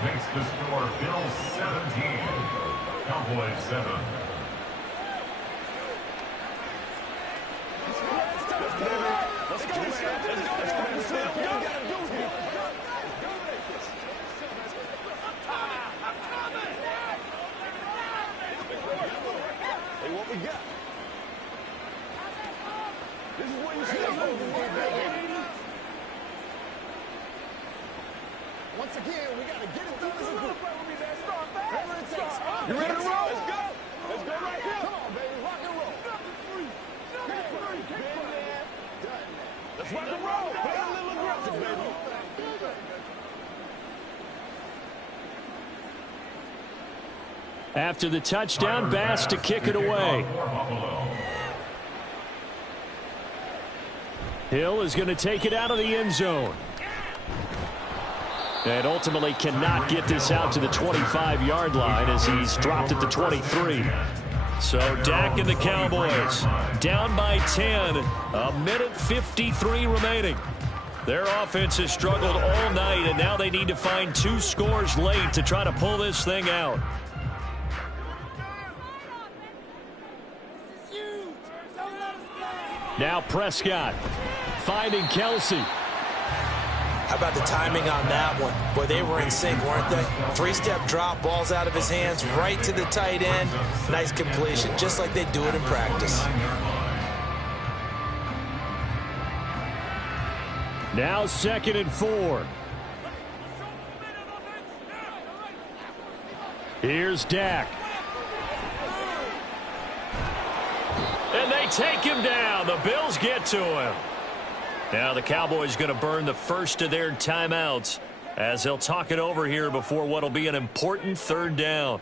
Makes the score Bills 17, Cowboys 7. Once again, we got to get it done as a group. Whatever it takes. You ready to roll? Let's go. Let's go right here. Come on, baby. Rock and roll. Let's rock and roll. Play a little aggressive, baby. After the touchdown, Bass to kick it away. Hill is going to take it out of the end zone. And ultimately cannot get this out to the 25-yard line as he's dropped at the 23. So Dak and the Cowboys down by 10. A minute 53 remaining. Their offense has struggled all night, and now they need to find 2 scores late to try to pull this thing out. Now Prescott finding Kelsey. How about the timing on that one? Boy, they were in sync, weren't they? 3-step drop, balls out of his hands, right to the tight end. Nice completion, just like they do it in practice. Now 2nd and 4. Here's Dak. And they take him down. The Bills get to him. Now the Cowboys going to burn the first of their timeouts as they'll talk it over here before what will be an important 3rd down.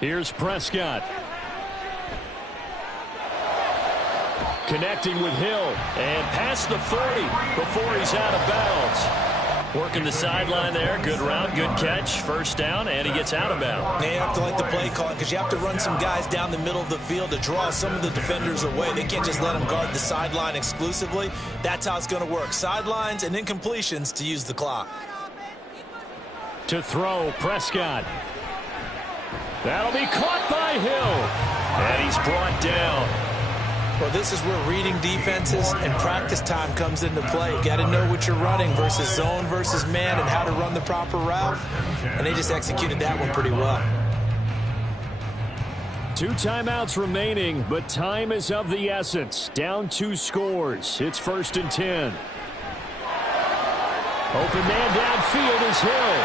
Here's Prescott. Connecting with Hill and past the 40 before he's out of bounds. Working the sideline there. Good route, good catch. First down, and he gets out of bounds. They have to like the play calling because you have to run some guys down the middle of the field to draw some of the defenders away. They can't just let them guard the sideline exclusively. That's how it's going to work. Sidelines and incompletions to use the clock. To throw, Prescott. That'll be caught by Hill. And he's brought down. Well, this is where reading defenses and practice time comes into play. You got to know what you're running versus zone versus man and how to run the proper route. And they just executed that one pretty well. 2 timeouts remaining, but time is of the essence. Down 2 scores. It's 1st and 10. Open man downfield is Hill.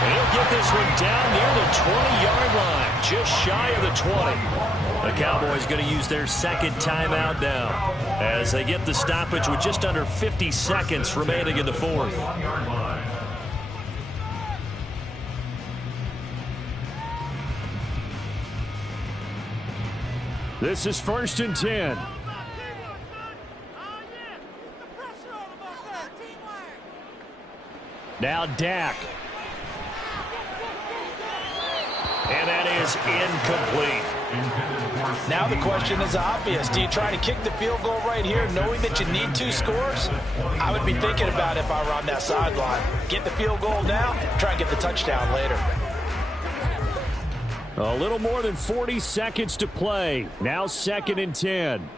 And he'll get this one down near the 20-yard line, just shy of the 20. The Cowboys going to use their 2nd timeout now as they get the stoppage with just under 50 seconds remaining in the 4th. This is 1st and 10. Now Dak. And that is incomplete. Now the question is obvious. Do you try to kick the field goal right here knowing that you need 2 scores? I would be thinking about it if I were on that sideline. Get the field goal now, try and get the touchdown later. A little more than 40 seconds to play. Now 2nd and 10.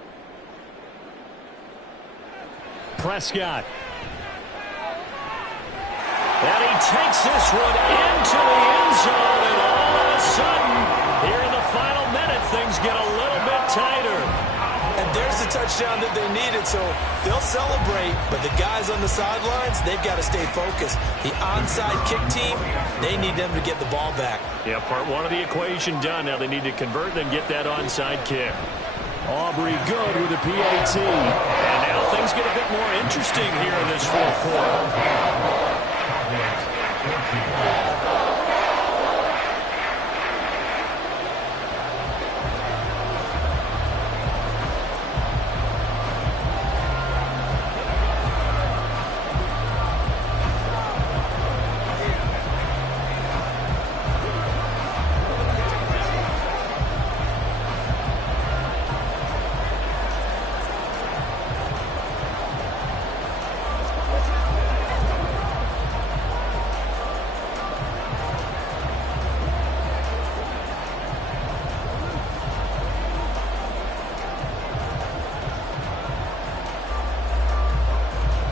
Prescott. And he takes this one into the end zone, and all of a sudden, here in the final minute, things get a little bit tighter. And there's the touchdown that they needed, so they'll celebrate. But the guys on the sidelines, they've got to stay focused. The onside kick team, they need them to get the ball back. Yeah, part one of the equation done. Now they need to convert and get that onside kick. Aubrey good with the PAT. And now things get a bit more interesting here in this fourth quarter.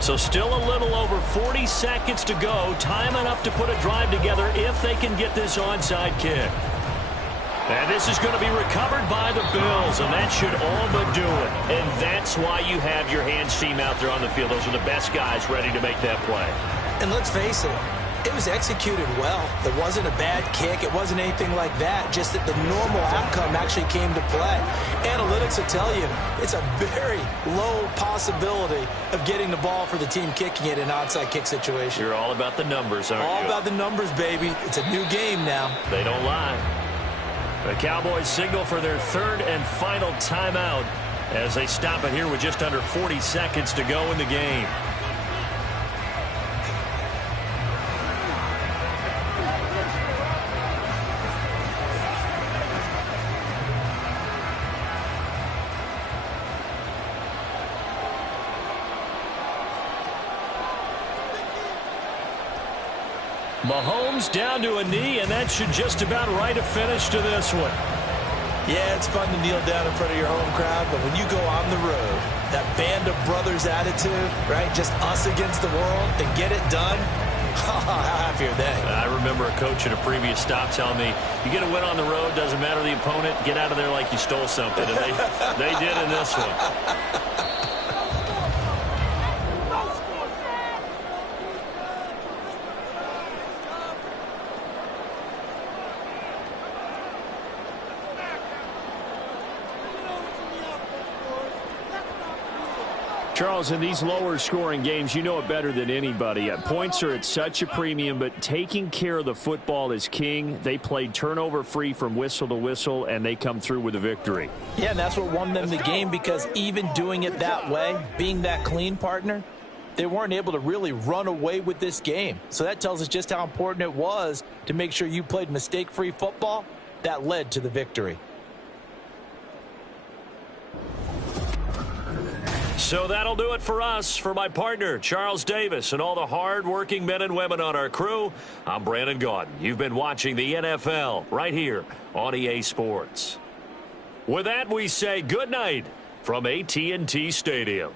So still a little over 40 seconds to go. Time enough to put a drive together if they can get this onside kick. And this is going to be recovered by the Bills, and that should all but do it. And that's why you have your hands team out there on the field. Those are the best guys ready to make that play. And let's face it, it was executed well. It wasn't a bad kick. It wasn't anything like that. Just that the normal outcome actually came to play. Analytics will tell you it's a very low possibility of getting the ball for the team kicking it in an onside kick situation. You're all about the numbers, aren't you? All about the numbers, baby. It's a new game now. They don't lie. The Cowboys signal for their third and final timeout as they stop it here with just under 40 seconds to go in the game. Mahomes down to a knee, and that should just about write a finish to this one. Yeah, it's fun to kneel down in front of your home crowd, but when you go on the road, that band of brothers attitude, right, just us against the world, and get it done, how happy are they? I remember a coach at a previous stop telling me, you get a win on the road, doesn't matter the opponent, get out of there like you stole something, and they did in this one. Charles, in these lower scoring games, you know it better than anybody. Points are at such a premium, but taking care of the football is king. They played turnover free from whistle to whistle, and they come through with a victory. Yeah, and that's what won them the game, because even doing it that way, being that clean, partner, they weren't able to really run away with this game. So that tells us just how important it was to make sure you played mistake-free football. That led to the victory. So that'll do it for us. For my partner, Charles Davis, and all the hard-working men and women on our crew, I'm Brandon Gaudin. You've been watching the NFL right here on EA Sports. With that, we say good night from AT&T Stadium.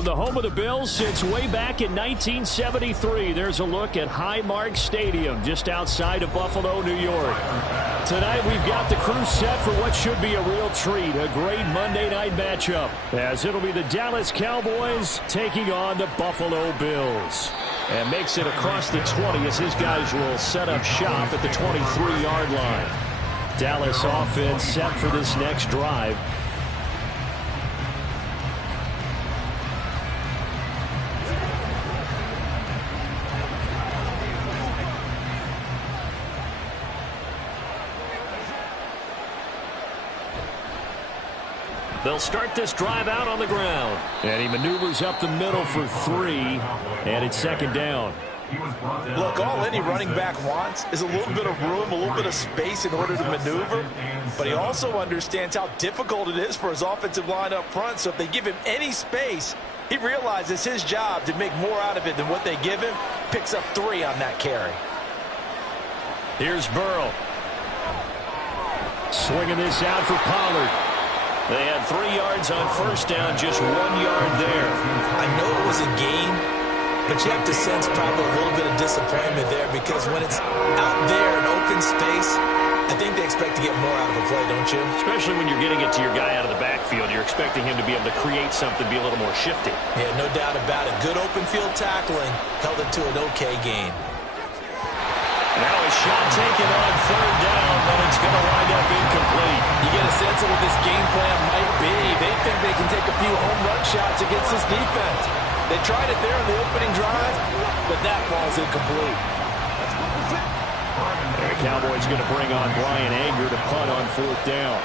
From the home of the Bills since way back in 1973, there's a look at Highmark Stadium just outside of Buffalo, New York. Tonight we've got the crew set for what should be a real treat, a great Monday night matchup, as it'll be the Dallas Cowboys taking on the Buffalo Bills. And makes it across the 20 as his guys will set up shop at the 23-yard line. Dallas offense set for this next drive. They'll start this drive out on the ground. And he maneuvers up the middle for 3, and it's second down. Look, all any running back wants is a little bit of room, a little bit of space in order to maneuver. But he also understands how difficult it is for his offensive line up front. So if they give him any space, he realizes his job to make more out of it than what they give him. Picks up 3 on that carry. Here's Burrow. Swinging this out for Pollard. They had 3 yards on first down, just 1 yard there. I know it was a gain, but you have to sense probably a little bit of disappointment there because when it's out there in open space, I think they expect to get more out of a play, don't you? Especially when you're getting it to your guy out of the backfield. You're expecting him to be able to create something, be a little more shifty. Yeah, no doubt about it. Good open field tackling held it to an okay gain. Now a shot taken on third down, but it's going to wind up incomplete. You get a sense of what this game plan might be. They think they can take a few home run shots against this defense. They tried it there in the opening drive, but that ball's incomplete. The Cowboys going to bring on Brian Anger to punt on fourth down.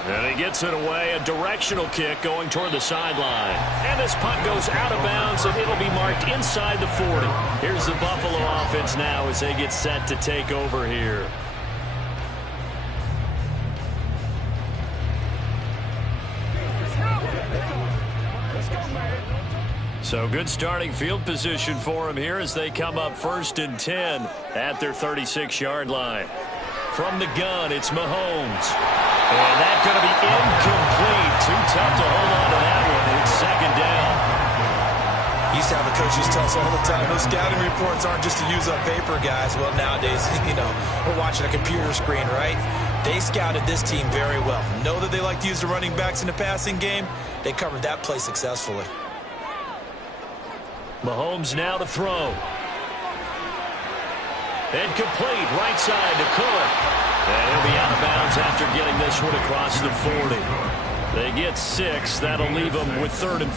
And he gets it away, a directional kick going toward the sideline. And this punt goes out of bounds, and it'll be marked inside the 40. Here's the Buffalo offense now as they get set to take over here. So good starting field position for him here as they come up 1st and 10 at their 36-yard line. From the gun, it's Mahomes. And that's going to be incomplete. Too tough to hold on to that one. It's second down. Used to have the coaches tell us all the time, those scouting reports aren't just to use up paper, guys. Well, nowadays, we're watching a computer screen, right? They scouted this team very well. Know that they like to use the running backs in the passing game. They covered that play successfully. Mahomes now to throw. And complete, right side to Cook. And he'll be out of bounds after getting this one across the 40. They get 6. That'll leave them with 3rd and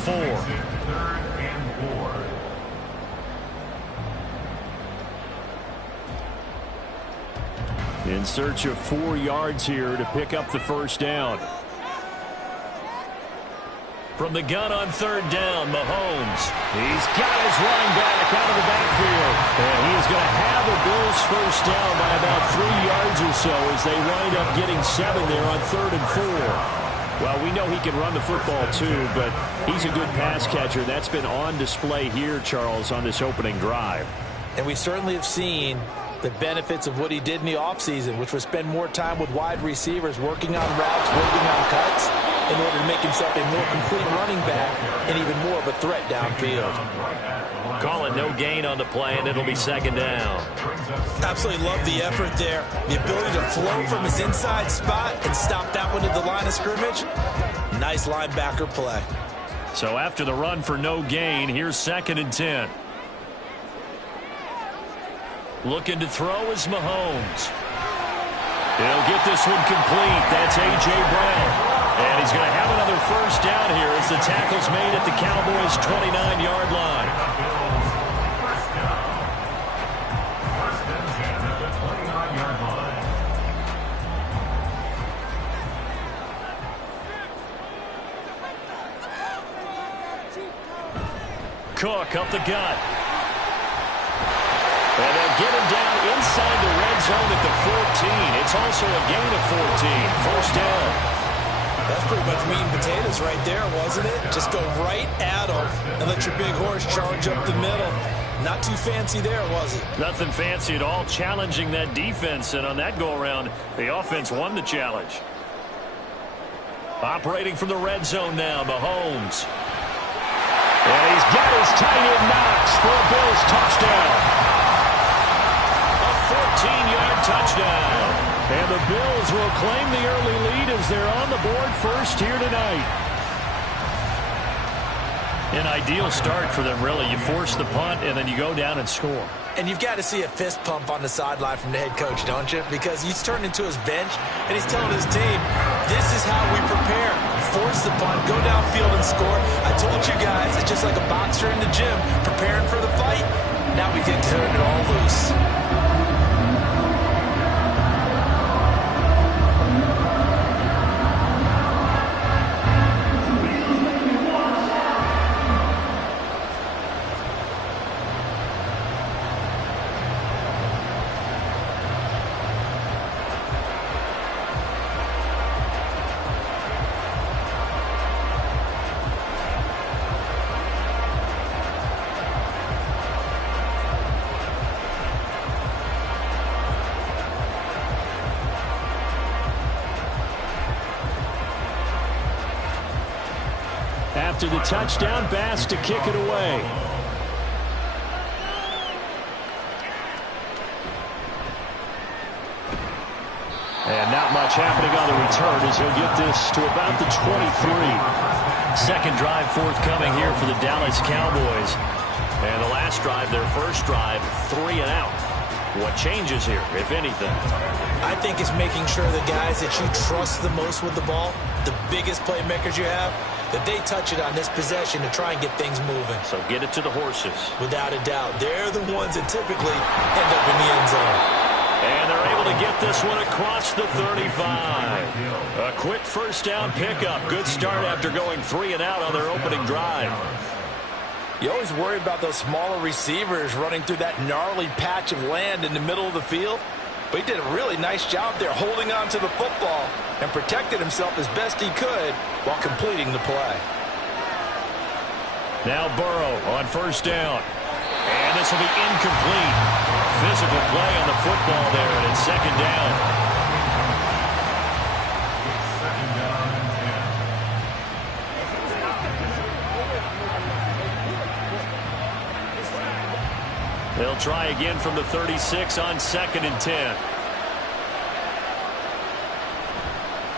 4. In search of 4 yards here to pick up the first down. From the gun on 3rd down, Mahomes. He's got his running back out of the backfield. And he's going to have the Bills first down by about 3 yards or so as they wind up getting 7 there on 3rd and 4. Well, we know he can run the football too, but he's a good pass catcher. That's been on display here, Charles, on this opening drive. And we certainly have seen the benefits of what he did in the offseason, which was spend more time with wide receivers, working on routes, working on cuts, in order to make himself a more complete running back and even more of a threat downfield. Call it no gain on the play, and it'll be second down. Absolutely love the effort there. The ability to flow from his inside spot and stop that one at the line of scrimmage. Nice linebacker play. So after the run for no gain, here's 2nd and 10. Looking to throw is Mahomes. He'll get this one complete. That's A.J. Brown. And he's going to have another first down here as the tackle's made at the Cowboys' 29-yard line. First and 10 at the 29-yard line. Cook up the gut. And they'll get him down inside the red zone at the 14. It's also a gain of 14. First down. That's pretty much meat and potatoes right there, wasn't it? Just go right at them and let your big horse charge up the middle. Not too fancy there, was it? Nothing fancy at all, challenging that defense. And on that go-around, the offense won the challenge. Operating from the red zone now, Mahomes. And he's got his tight end Knox for a Bills touchdown. A 14-yard touchdown. And the Bills will claim the early lead as they're on the board first here tonight. An ideal start for them, really. You force the punt, and then you go down and score. And you've got to see a fist pump on the sideline from the head coach, don't you? Because he's turned into his bench, and he's telling his team, this is how we prepare. Force the punt, go downfield and score. I told you guys, it's just like a boxer in the gym preparing for the fight. Now we can turn it all loose. After the touchdown, Bass to kick it away. And not much happening on the return as he'll get this to about the 23. Second drive forthcoming here for the Dallas Cowboys. And the last drive, their first drive, 3 and out. What changes here, if anything? I think it's making sure the guys that you trust the most with the ball, the biggest playmakers you have, that they touch it on this possession to try and get things moving. So get it to the horses. Without a doubt. They're the ones that typically end up in the end zone. And they're able to get this one across the 35. A quick first down pickup. Good start after going 3 and out on their opening drive. You always worry about those smaller receivers running through that gnarly patch of land in the middle of the field. But he did a really nice job there holding on to the football and protected himself as best he could while completing the play. Now Burrow on first down. And this will be incomplete. Physical play on the football there, and it's second down. They'll try again from the 36 on 2nd and 10.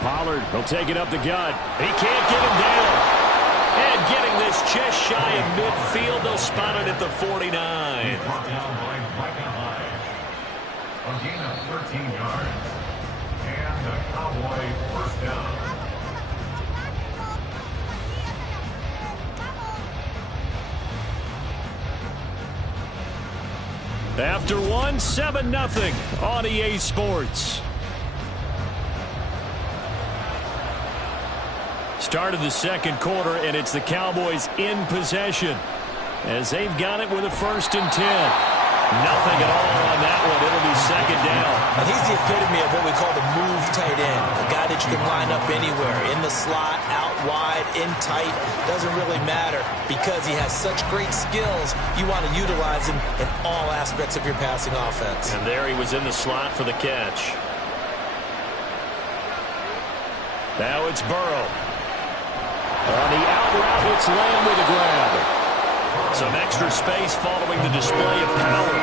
Pollard will take it up the gut. He can't get him down. And getting this just shy of midfield, they'll spot it at the 49. Brought down by Micah Hyde. A gain of 13 yards. And a Cowboy first down. After one, 7-0 on EA Sports. Start of the second quarter, and it's the Cowboys in possession as they've got it with a 1st and 10. Nothing at all on that one. It'll be second down. And he's the epitome of what we call the move tight end. A guy that you can line up anywhere, in the slot, out wide, in tight. Doesn't really matter because he has such great skills. You want to utilize him in all aspects of your passing offense. And there he was in the slot for the catch. Now it's Burrow. On the out route, it's Lamb with a grab. Some extra space following the display of power.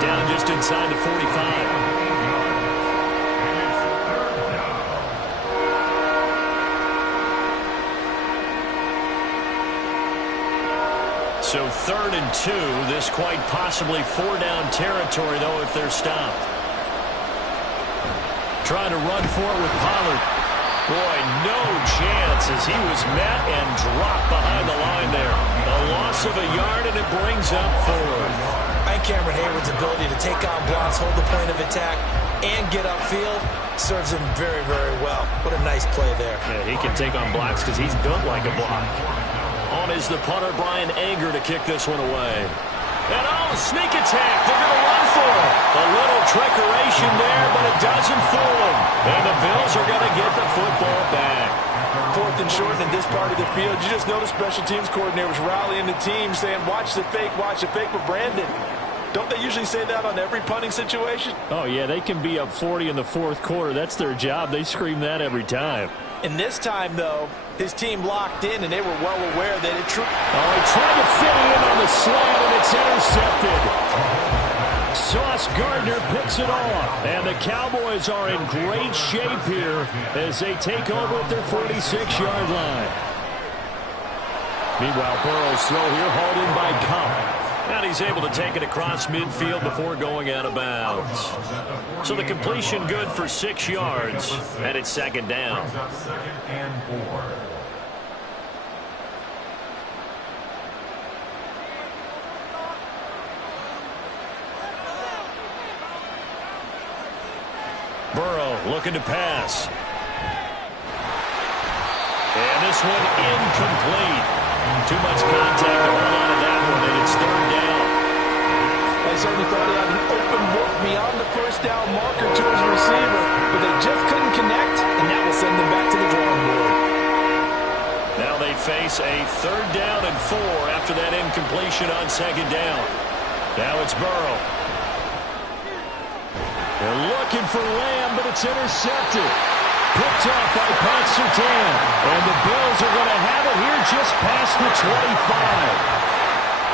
Down just inside the 45. So 3rd and 2. This quite possibly 4-down territory, though, if they're stopped. Trying to run for it with Pollard. Boy, no chance as he was met and dropped behind the line there. A loss of a yard, and it brings up 4th. And Cameron Hayward's ability to take on blocks, hold the point of attack, and get upfield serves him very, very well. What a nice play there. Yeah, he can take on blocks because he's built like a block. On is the punter, Brian Anger, to kick this one away. And sneak attack. They're going to run for it. A little trickeration there, but it doesn't fool them. And the Bills are going to get the football back. 4th and short in this part of the field. You just noticed special teams coordinators rallying the team saying, watch the fake, but Brandon, don't they usually say that on every punting situation? Oh, yeah, they can be up 40 in the 4th quarter. That's their job. They scream that every time. And this time, though, his team locked in, and they were well aware that it... Oh, he tried to fit it in on the slant, and it's intercepted. Sauce Gardner picks it off. And the Cowboys are in great shape here as they take over at their 46-yard line. Meanwhile, Burrow's throw here hauled in by Cup. And he's able to take it across midfield before going out of bounds. So the completion good for 6 yards, and it's second down. Second and 4. Burrow looking to pass. And this one incomplete. Too much contact to hold on to that one, and it's third down. I certainly thought he had an open look beyond the first down marker to his receiver, but they just couldn't connect, and that will send them back to the drawing board. Now they face a third down and 4 after that incompletion on second down. Now it's Burrow. They're looking for Lamb, but it's intercepted. Picked off by Pat Surtain. And the Bills are going to have it here just past the 25.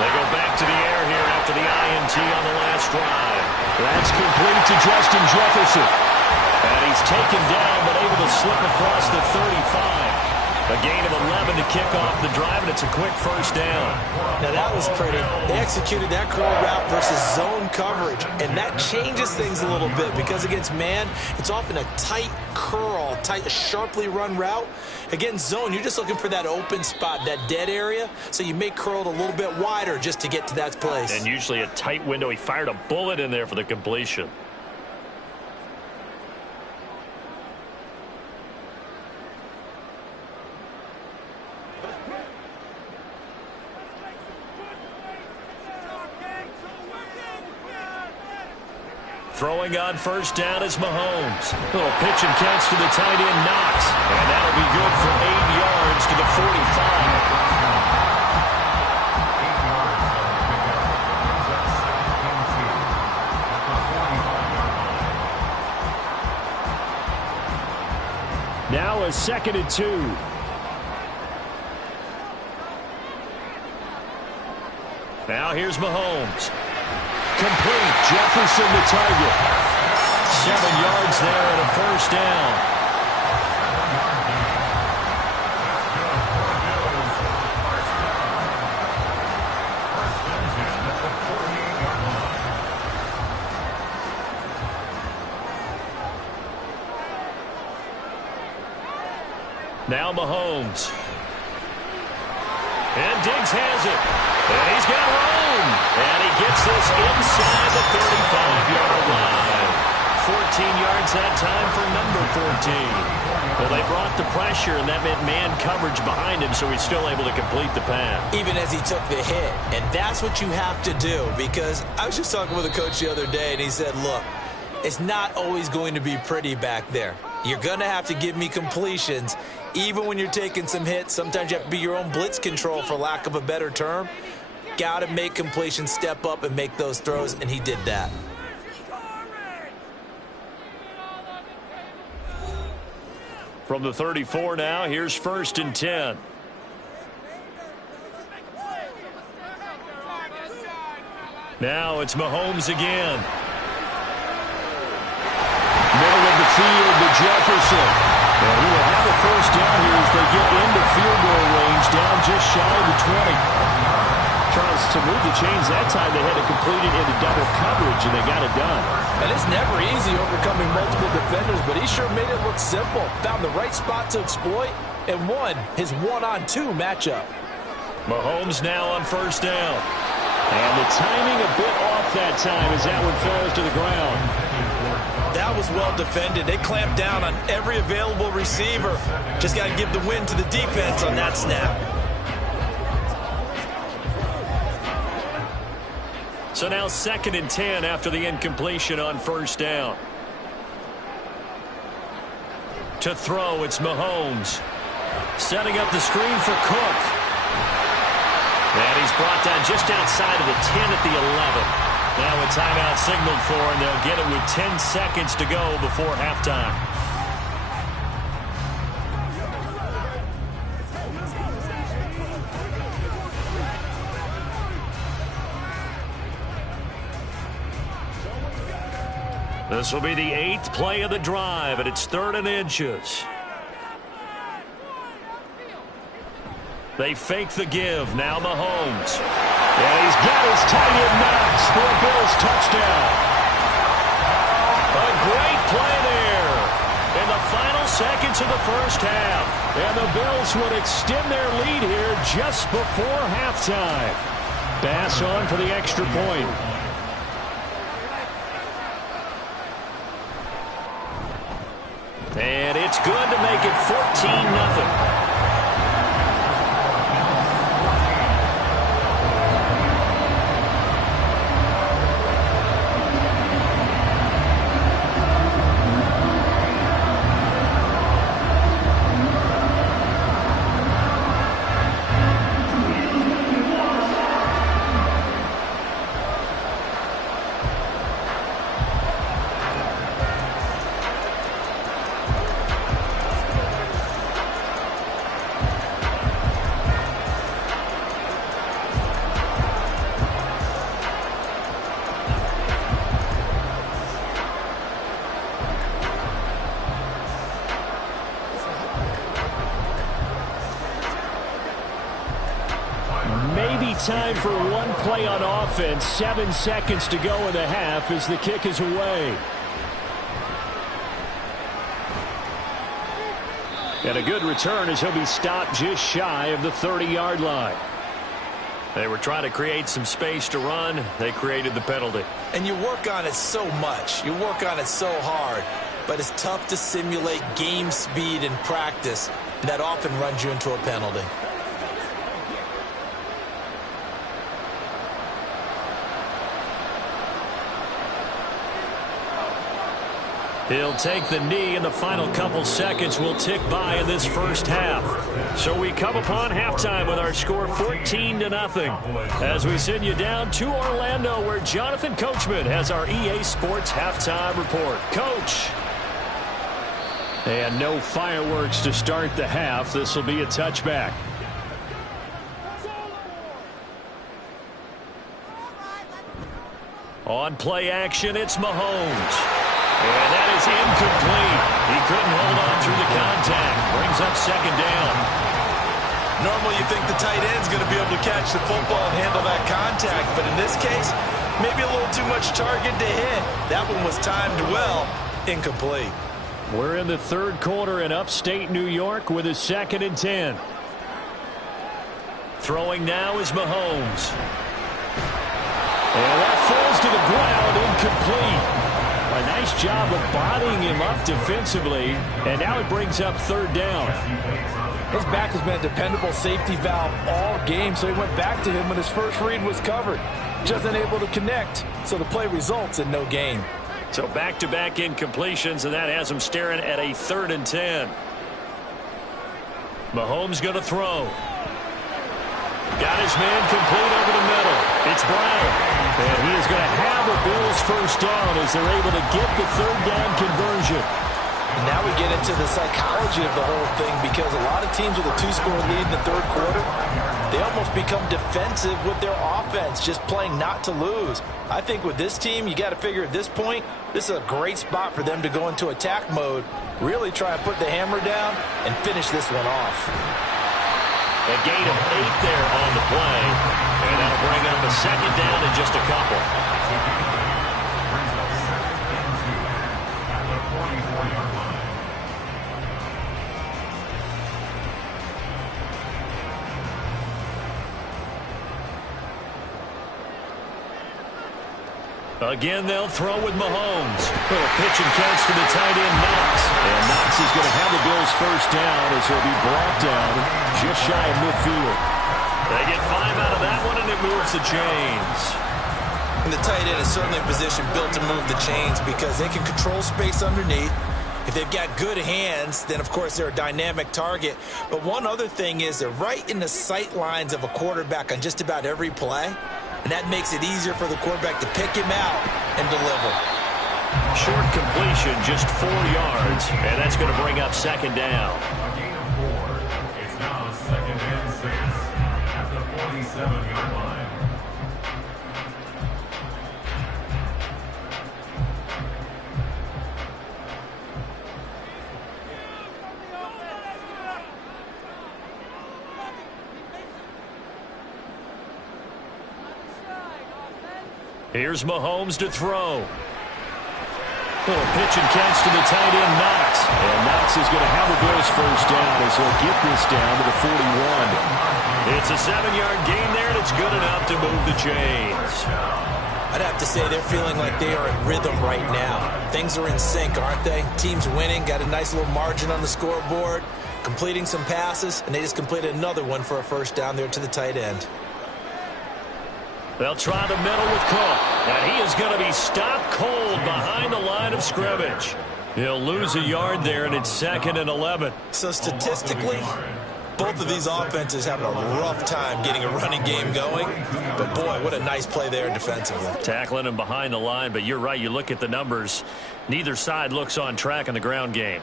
They go back to the air here after the INT on the last drive. That's complete to Justin Jefferson. And he's taken down but able to slip across the 35. A gain of 11 to kick off the drive, and it's a quick first down. Now that was pretty. They executed that curl route versus zone coverage, and that changes things a little bit because against man, it's often a tight curl, a sharply run route. Against zone, you're just looking for that open spot, that dead area, so you may curl it a little bit wider just to get to that place. And usually a tight window. He fired a bullet in there for the completion. Throwing on first down is Mahomes. Little pitch and catch to the tight end, Knox. And that'll be good for 8 yards to the 45. Now a 2nd and 2. Now here's Mahomes. Complete. Jefferson the target. 7 yards there and a first down. Now Mahomes. And Diggs has it. And he's got room. And he gets this inside the 35-yard line. 14 yards that time for number 14. Well, they brought the pressure, and that meant man coverage behind him, so he's still able to complete the pass. Even as he took the hit. And that's what you have to do, because I was just talking with a coach the other day, and he said, look, it's not always going to be pretty back there. You're going to have to give me completions. Even when you're taking some hits, sometimes you have to be your own blitz control, for lack of a better term. Got to make completions, step up, and make those throws, and he did that. From the 34 now, here's 1st and 10. Now it's Mahomes again. Middle of the field to Jefferson. And he will have a first down here as they get into field goal range, down just shy of the 20. Charles, to move the chains that time, they had to complete it into double coverage, and they got it done. And it's never easy overcoming multiple defenders, but he sure made it look simple. Found the right spot to exploit and won his one-on-2 matchup. Mahomes now on first down. And the timing a bit off that time as that one falls to the ground. That was well defended. They clamped down on every available receiver. Just got to give the win to the defense on that snap. So now 2nd and 10 after the incompletion on first down. To throw, it's Mahomes. Setting up the screen for Cook. And he's brought down just outside of the 10 at the 11. Now a timeout signaled for, and they'll get it with 10 seconds to go before halftime. This will be the 8th play of the drive, and it's 3rd and inches. They fake the give. Now Mahomes. And he's got his tight end Knox for a Bills touchdown. A great play there in the final seconds of the first half. And the Bills would extend their lead here just before halftime. Bass on for the extra point. And it's good to make it 14-0. Time for one play on offense. 7 seconds to go in the half as the kick is away. And a good return as he'll be stopped just shy of the 30-yard line. They were trying to create some space to run. They created the penalty. And you work on it so much. You work on it so hard. But it's tough to simulate game speed in practice. That often runs you into a penalty. He'll take the knee, and the final couple seconds will tick by in this first half. So we come upon halftime with our score 14-0 as we send you down to Orlando, where Jonathan Coachman has our EA Sports halftime report. Coach. And no fireworks to start the half. This will be a touchback. On play action, it's Mahomes. And that is incomplete. He couldn't hold on through the contact. Brings up 2nd down. Normally you think the tight end's going to be able to catch the football and handle that contact, but in this case, maybe a little too much target to hit. That one was timed well. Incomplete. We're in the 3rd quarter in upstate New York with a 2nd and 10. Throwing now is Mahomes. And that falls to the ground, incomplete. A nice job of bodying him up defensively, and now it brings up 3rd down. His back has been a dependable safety valve all game, so he went back to him when his first read was covered. Just unable to connect, so the play results in no gain. So back-to-back incompletions, and that has him staring at a 3rd and 10. Mahomes going to throw. Got his man complete over the middle. It's Brown. And he is going to have a Bills first down as they're able to get the 3rd down conversion. And now we get into the psychology of the whole thing, because a lot of teams with a 2-score lead in the 3rd quarter, they almost become defensive with their offense, just playing not to lose. I think with this team, you got to figure at this point, this is a great spot for them to go into attack mode, really try and put the hammer down and finish this one off. A gain of 8 there on the play, and that'll bring up a 2nd down in just a couple. Again, they'll throw with Mahomes. Little pitch and catch to the tight end, Knox. And Knox is going to have the Bills first down as he'll be brought down just shy of midfield. They get 5 out of that one, and it moves the chains. And the tight end is certainly a position built to move the chains because they can control space underneath. If they've got good hands, then, of course, they're a dynamic target. But one other thing is they're right in the sight lines of a quarterback on just about every play. And that makes it easier for the quarterback to pick him out and deliver. Short completion, just 4 yards, and that's going to bring up 2nd down. A gain of 4. It's now 2nd and 6 at the 47-yard line. Here's Mahomes to throw. Little pitch and catch to the tight end, Knox. And Knox is going to have the Bills first down as he'll get this down to the 41. It's a 7-yard gain there, and it's good enough to move the chains. I'd have to say they're feeling like they are in rhythm right now. Things are in sync, aren't they? Team's winning, got a nice little margin on the scoreboard, completing some passes, and they just completed another one for a first down there to the tight end. They'll try the middle with Cook, and he is going to be stopped cold behind the line of scrimmage. He'll lose a yard there, and it's 2nd and 11. So statistically, both of these offenses have a rough time getting a running game going. But, boy, what a nice play there defensively. Tackling him behind the line, but you're right. You look at the numbers. Neither side looks on track in the ground game.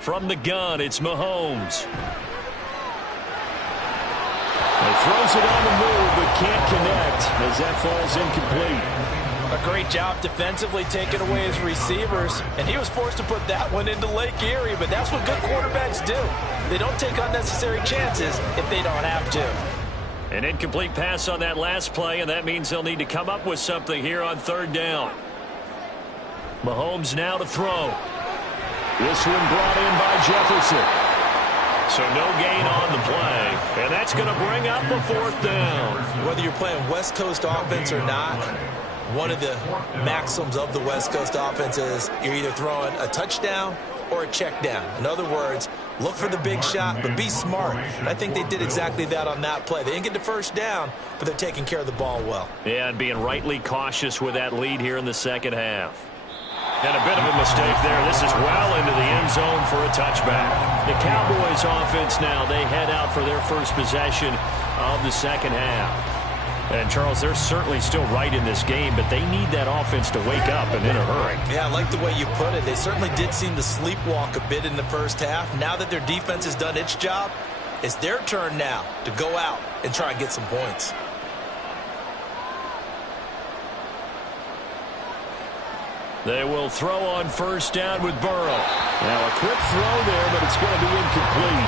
From the gun, it's Mahomes. He throws it on the move, but can't connect as that falls incomplete. A great job defensively taking away his receivers, and he was forced to put that one into Lake Erie, but that's what good quarterbacks do. They don't take unnecessary chances if they don't have to. An incomplete pass on that last play, and that means they'll need to come up with something here on 3rd down. Mahomes now to throw. This one brought in by Jefferson. So no gain on the play, and that's going to bring up a 4th down. Whether you're playing West Coast offense or not, one of the maxims of the West Coast offense is you're either throwing a touchdown or a check down. In other words, look for the big shot, but be smart. And I think they did exactly that on that play. They didn't get the first down, but they're taking care of the ball well. Yeah, and being rightly cautious with that lead here in the 2nd half. And a bit of a mistake there. This is well into the end zone for a touchback. The Cowboys offense now, they head out for their first possession of the 2nd half. And, Charles, they're certainly still right in this game, but they need that offense to wake up and in a hurry. Yeah, I like the way you put it. They certainly did seem to sleepwalk a bit in the first half. Now that their defense has done its job, it's their turn now to go out and try and get some points. They will throw on 1st down with Burrow. Now a quick throw there, but it's going to be incomplete.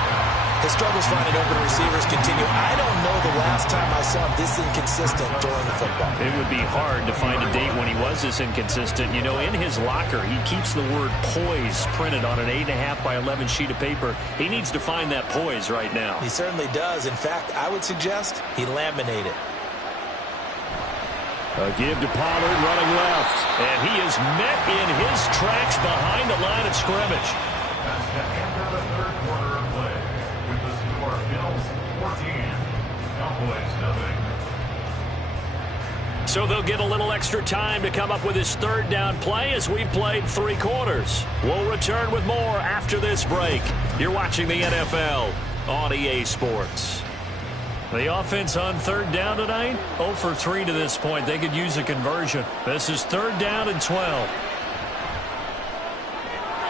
His struggles finding open receivers continue. I don't know the last time I saw him this inconsistent during the football. It would be hard to find a date when he was this inconsistent. You know, in his locker, he keeps the word poise printed on an 8.5 by 11 sheet of paper. He needs to find that poise right now. He certainly does. In fact, I would suggest he laminate it. A give to Pollard running left. And he is met in his tracks behind the line of scrimmage. That's the end of the 3rd quarter of play with the score Bills 14, Cowboys 0. So they'll get a little extra time to come up with his 3rd down play as we've played 3 quarters. We'll return with more after this break. You're watching the NFL on EA Sports. The offense on 3rd down tonight, 0 for 3 to this point. They could use a conversion. This is 3rd down and 12.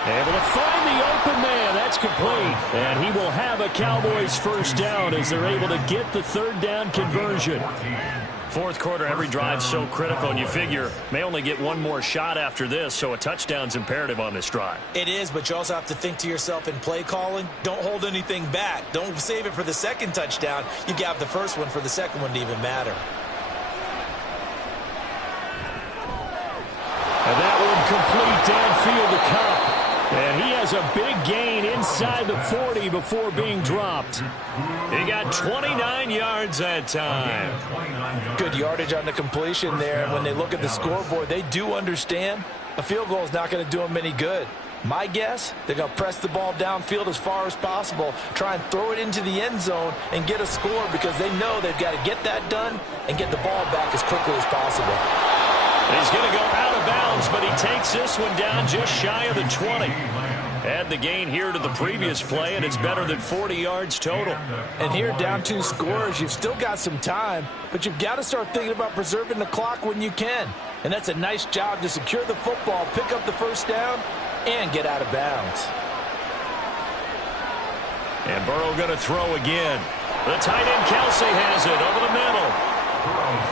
Able to find the open man. That's complete. And he will have a Cowboys first down as they're able to get the 3rd down conversion. 4th quarter, every drive's so critical, and you figure may only get one more shot after this, so a touchdown's imperative on this drive. It is, but you also have to think to yourself in play calling, don't hold anything back. Don't save it for the 2nd touchdown. You got the first one for the 2nd one to even matter. And that one complete downfield to Kupp. And he has a big gain inside the 40 before being dropped. He got 29 yards that time. Good yardage on the completion there. And when they look at the scoreboard, they do understand a field goal is not going to do them any good. My guess, they're going to press the ball downfield as far as possible, try and throw it into the end zone and get a score because they know they've got to get that done and get the ball back as quickly as possible. He's going to go out of bounds, but he takes this one down just shy of the 20. Add the gain here to the previous play, and it's better than 40 yards total. And here, down 2 scores, you've still got some time, but you've got to start thinking about preserving the clock when you can. And that's a nice job to secure the football, pick up the first down, and get out of bounds. And Burrow going to throw again. The tight end Kelsey has it over the middle.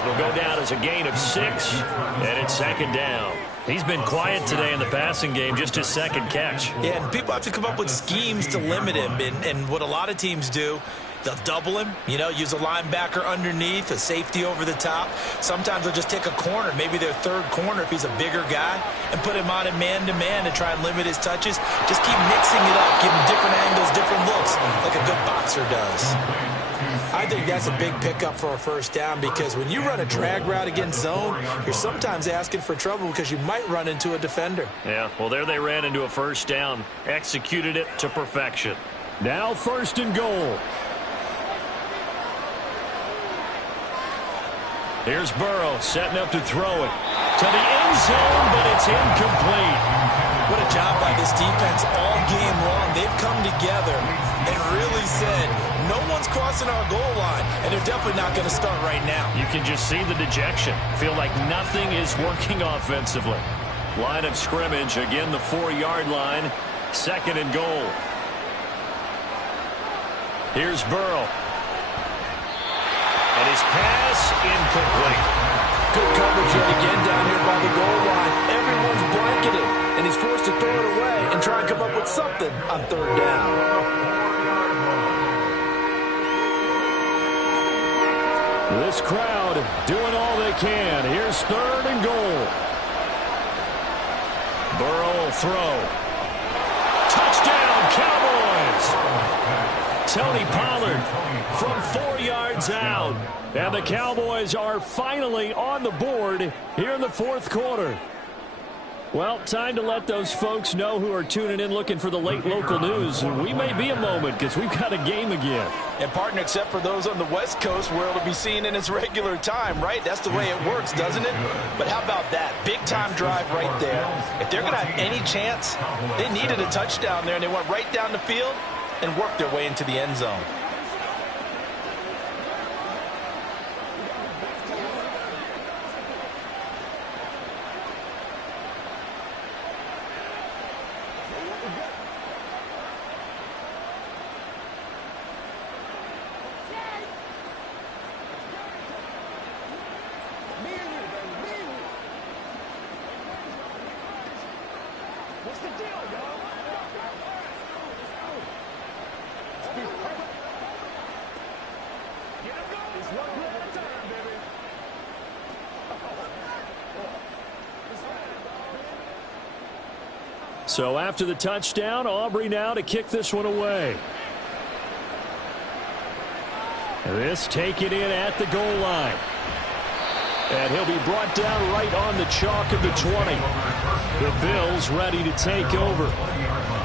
It'll go down as a gain of 6, and it's 2nd down. He's been quiet today in the passing game, just his 2nd catch. Yeah, and people have to come up with schemes to limit him, and what a lot of teams do They'll double him, use a linebacker underneath, a safety over the top. Sometimes they'll just take a corner, maybe their third corner if he's a bigger guy, and put him on a man-to-man to try and limit his touches. Just keep mixing it up, give him different angles, different looks, like a good boxer does. I think that's a big pickup for a first down because when you run a drag route against zone, you're sometimes asking for trouble because you might run into a defender. Yeah, well, there they ran into a first down, executed it to perfection. Now 1st and goal. Here's Burrow setting up to throw it to the end zone, but it's incomplete. What a job by this defense all game long. They've come together and really said, no one's crossing our goal line, and they're definitely not going to start right now. You can just see the dejection. Feel like nothing is working offensively. Line of scrimmage, again the 4-yard line, 2nd and goal. Here's Burrow. And his pass incomplete. Good coverage yet again down here by the goal line. Everyone's blanketed, and he's forced to throw it away and try and come up with something on 3rd down. This crowd doing all they can. Here's 3rd and goal. Burrow will throw. Touchdown, Cowboys! Tony Pollard from 4 yards out. And the Cowboys are finally on the board here in the 4th quarter. Well, time to let those folks know who are tuning in looking for the late local news. We may be a moment because we've got a game again. And, partner, except for those on the West Coast where it'll be seen in its regular time, right? That's the way it works, doesn't it? But how about that? Big-time drive right there. If they're going to have any chance, they needed a touchdown there, and they went right down the field and worked their way into the end zone. So after the touchdown, Aubrey now to kick this one away. This taken in at the goal line. And he'll be brought down right on the chalk of the 20. The Bills ready to take over.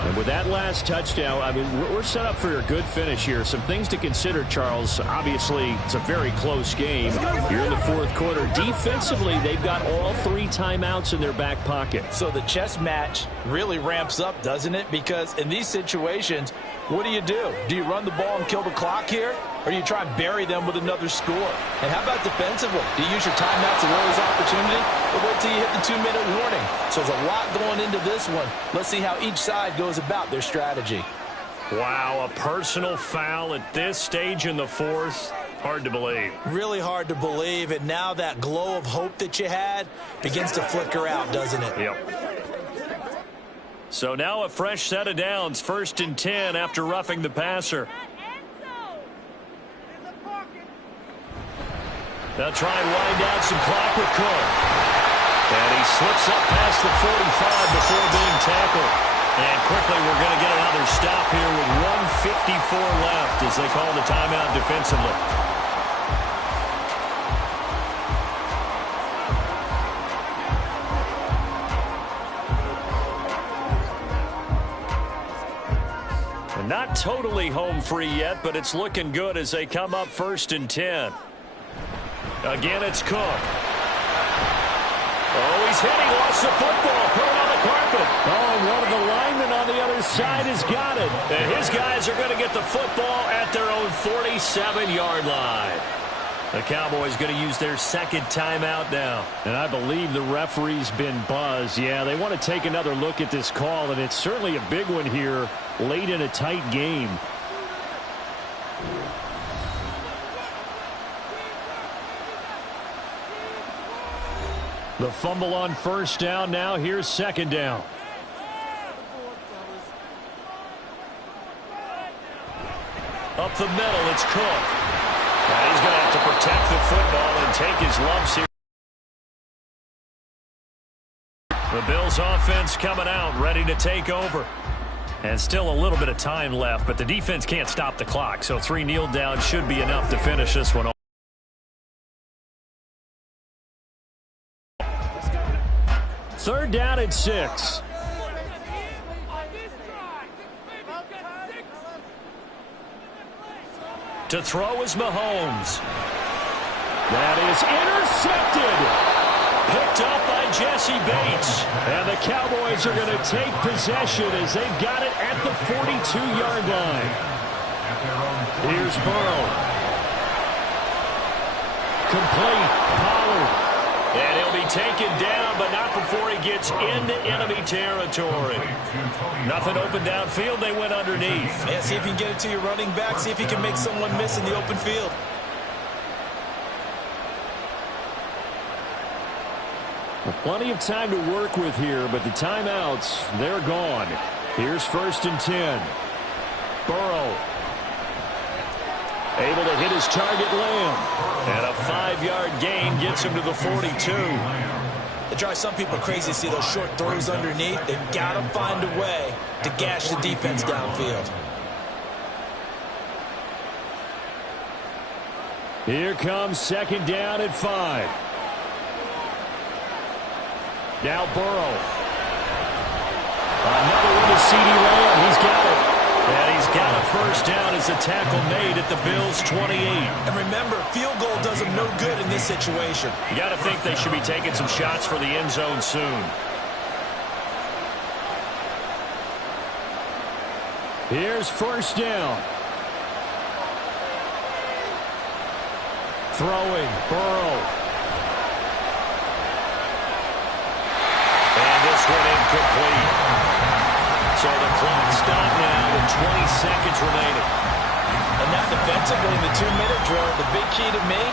And with that last touchdown, I mean, we're set up for a good finish here. Some things to consider, Charles. Obviously, it's a very close game. You're in the 4th quarter. Defensively, they've got all 3 timeouts in their back pocket. So the chess match really ramps up, doesn't it? Because in these situations, what do? Do you run the ball and kill the clock here? Or do you try and bury them with another score? And how about defensively? Do you use your timeouts at earliest opportunity? Or wait till you hit the 2-minute warning? So there's a lot going into this one. Let's see how each side goes about their strategy. Wow, a personal foul at this stage in the 4th. Hard to believe. Really hard to believe. And now that glow of hope that you had begins to flicker out, doesn't it? Yep. So now a fresh set of downs. 1st and 10 after roughing the passer. They'll try and wind down some clock with Cook. And he slips up past the 45 before being tackled. And quickly we're going to get another stop here with 1:54 left as they call the timeout defensively. And not totally home free yet, but it's looking good as they come up 1st and 10. Again, it's Cook. Oh, he's hit. He lost the football. Put it on the carpet. Oh, and one of the linemen on the other side has got it. And his guys are going to get the football at their own 47-yard line. The Cowboys going to use their 2nd timeout now. And I believe the referee's been buzzed. Yeah, they want to take another look at this call, and it's certainly a big one here late in a tight game. The fumble on 1st down. Now here's 2nd down. Up the middle, it's Cook. And he's going to have to protect the football and take his lumps here. The Bills offense coming out, ready to take over. And still a little bit of time left, but the defense can't stop the clock. So 3 kneel downs should be enough to finish this one off. Third down and 6. To throw is Mahomes. That is intercepted. Picked up by Jesse Bates. And the Cowboys are going to take possession as they've got it at the 42-yard line. Here's Burrow. Complete. Pollard. And he'll be taken down, but not before he gets into enemy territory. Nothing open downfield. They went underneath. Yeah, see if you can get it to your running back. See if you can make someone miss in the open field. Well, plenty of time to work with here, but the timeouts, they're gone. Here's 1st and 10. Burrow. Able to hit his target, Lamb. And a 5-yard gain gets him to the 42. It drives some people crazy to see those short throws underneath. They've got to find a way to gash the defense downfield. Here comes 2nd down at 5. Now Burrow. Another one to CeeDee Lamb. He's got it. And he's got a 1st down as a tackle made at the Bills' 28. And remember, field goal does them no good in this situation. You got to think they should be taking some shots for the end zone soon. Here's 1st down. Throwing, Burrow. And this one incomplete. So the clock stopped now with 20 seconds remaining. And now defensively in the 2-minute drill, the big key to me,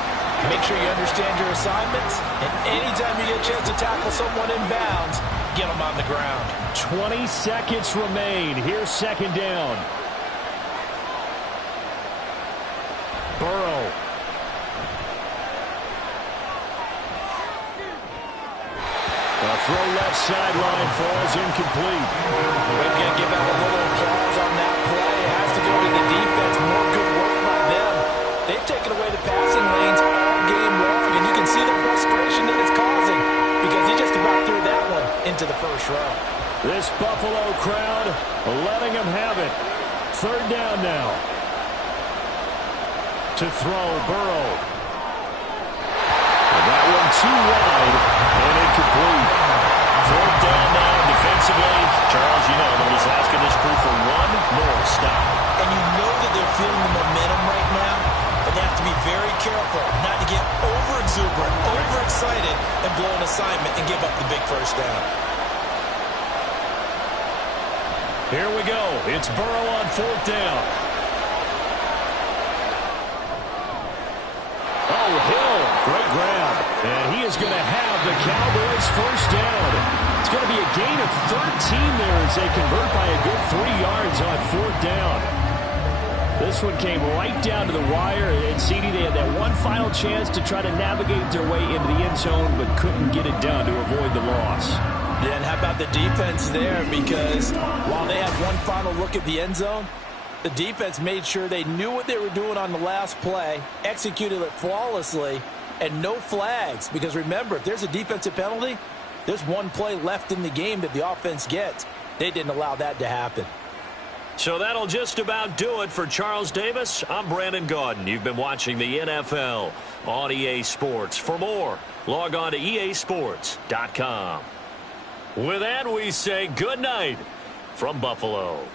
make sure you understand your assignments. And anytime you get a chance to tackle someone in bounds, get them on the ground. 20 seconds remain. Here's 2nd down. Burrow. The throw left sideline falls incomplete. We've got to give out a little applause on that play. It has to go to the defense. More good work by them. They've taken away the passing lanes all game long, and you can see the frustration that it's causing because he just about threw that one into the 1st row. This Buffalo crowd letting them have it. 3rd down now. To throw, Burrow. And that one too wide and incomplete. 4th down now defensively. Charles, you know, they're just asking this crew for one more stop. And you know that they're feeling the momentum right now, but they have to be very careful not to get over-exuberant, overexcited, and blow an assignment and give up the big 1st down. Here we go. It's Burrow on 4th down. Oh, Hill. Great grab. And he is going to have the Cowboys' 1st down. It's going to be a gain of 13 there as they convert by a good 3 yards on 4th down. This one came right down to the wire. And CeeDee, they had that one final chance to try to navigate their way into the end zone, but couldn't get it done to avoid the loss. Yeah, and how about the defense there? Because while they had one final look at the end zone, the defense made sure they knew what they were doing on the last play, executed it flawlessly, and no flags. Because remember, if there's a defensive penalty, there's one play left in the game that the offense gets. They didn't allow that to happen. So that'll just about do it for Charles Davis. I'm Brandon Gaudin. You've been watching the NFL on EA Sports. For more, log on to easports.com. With that, we say good night from Buffalo.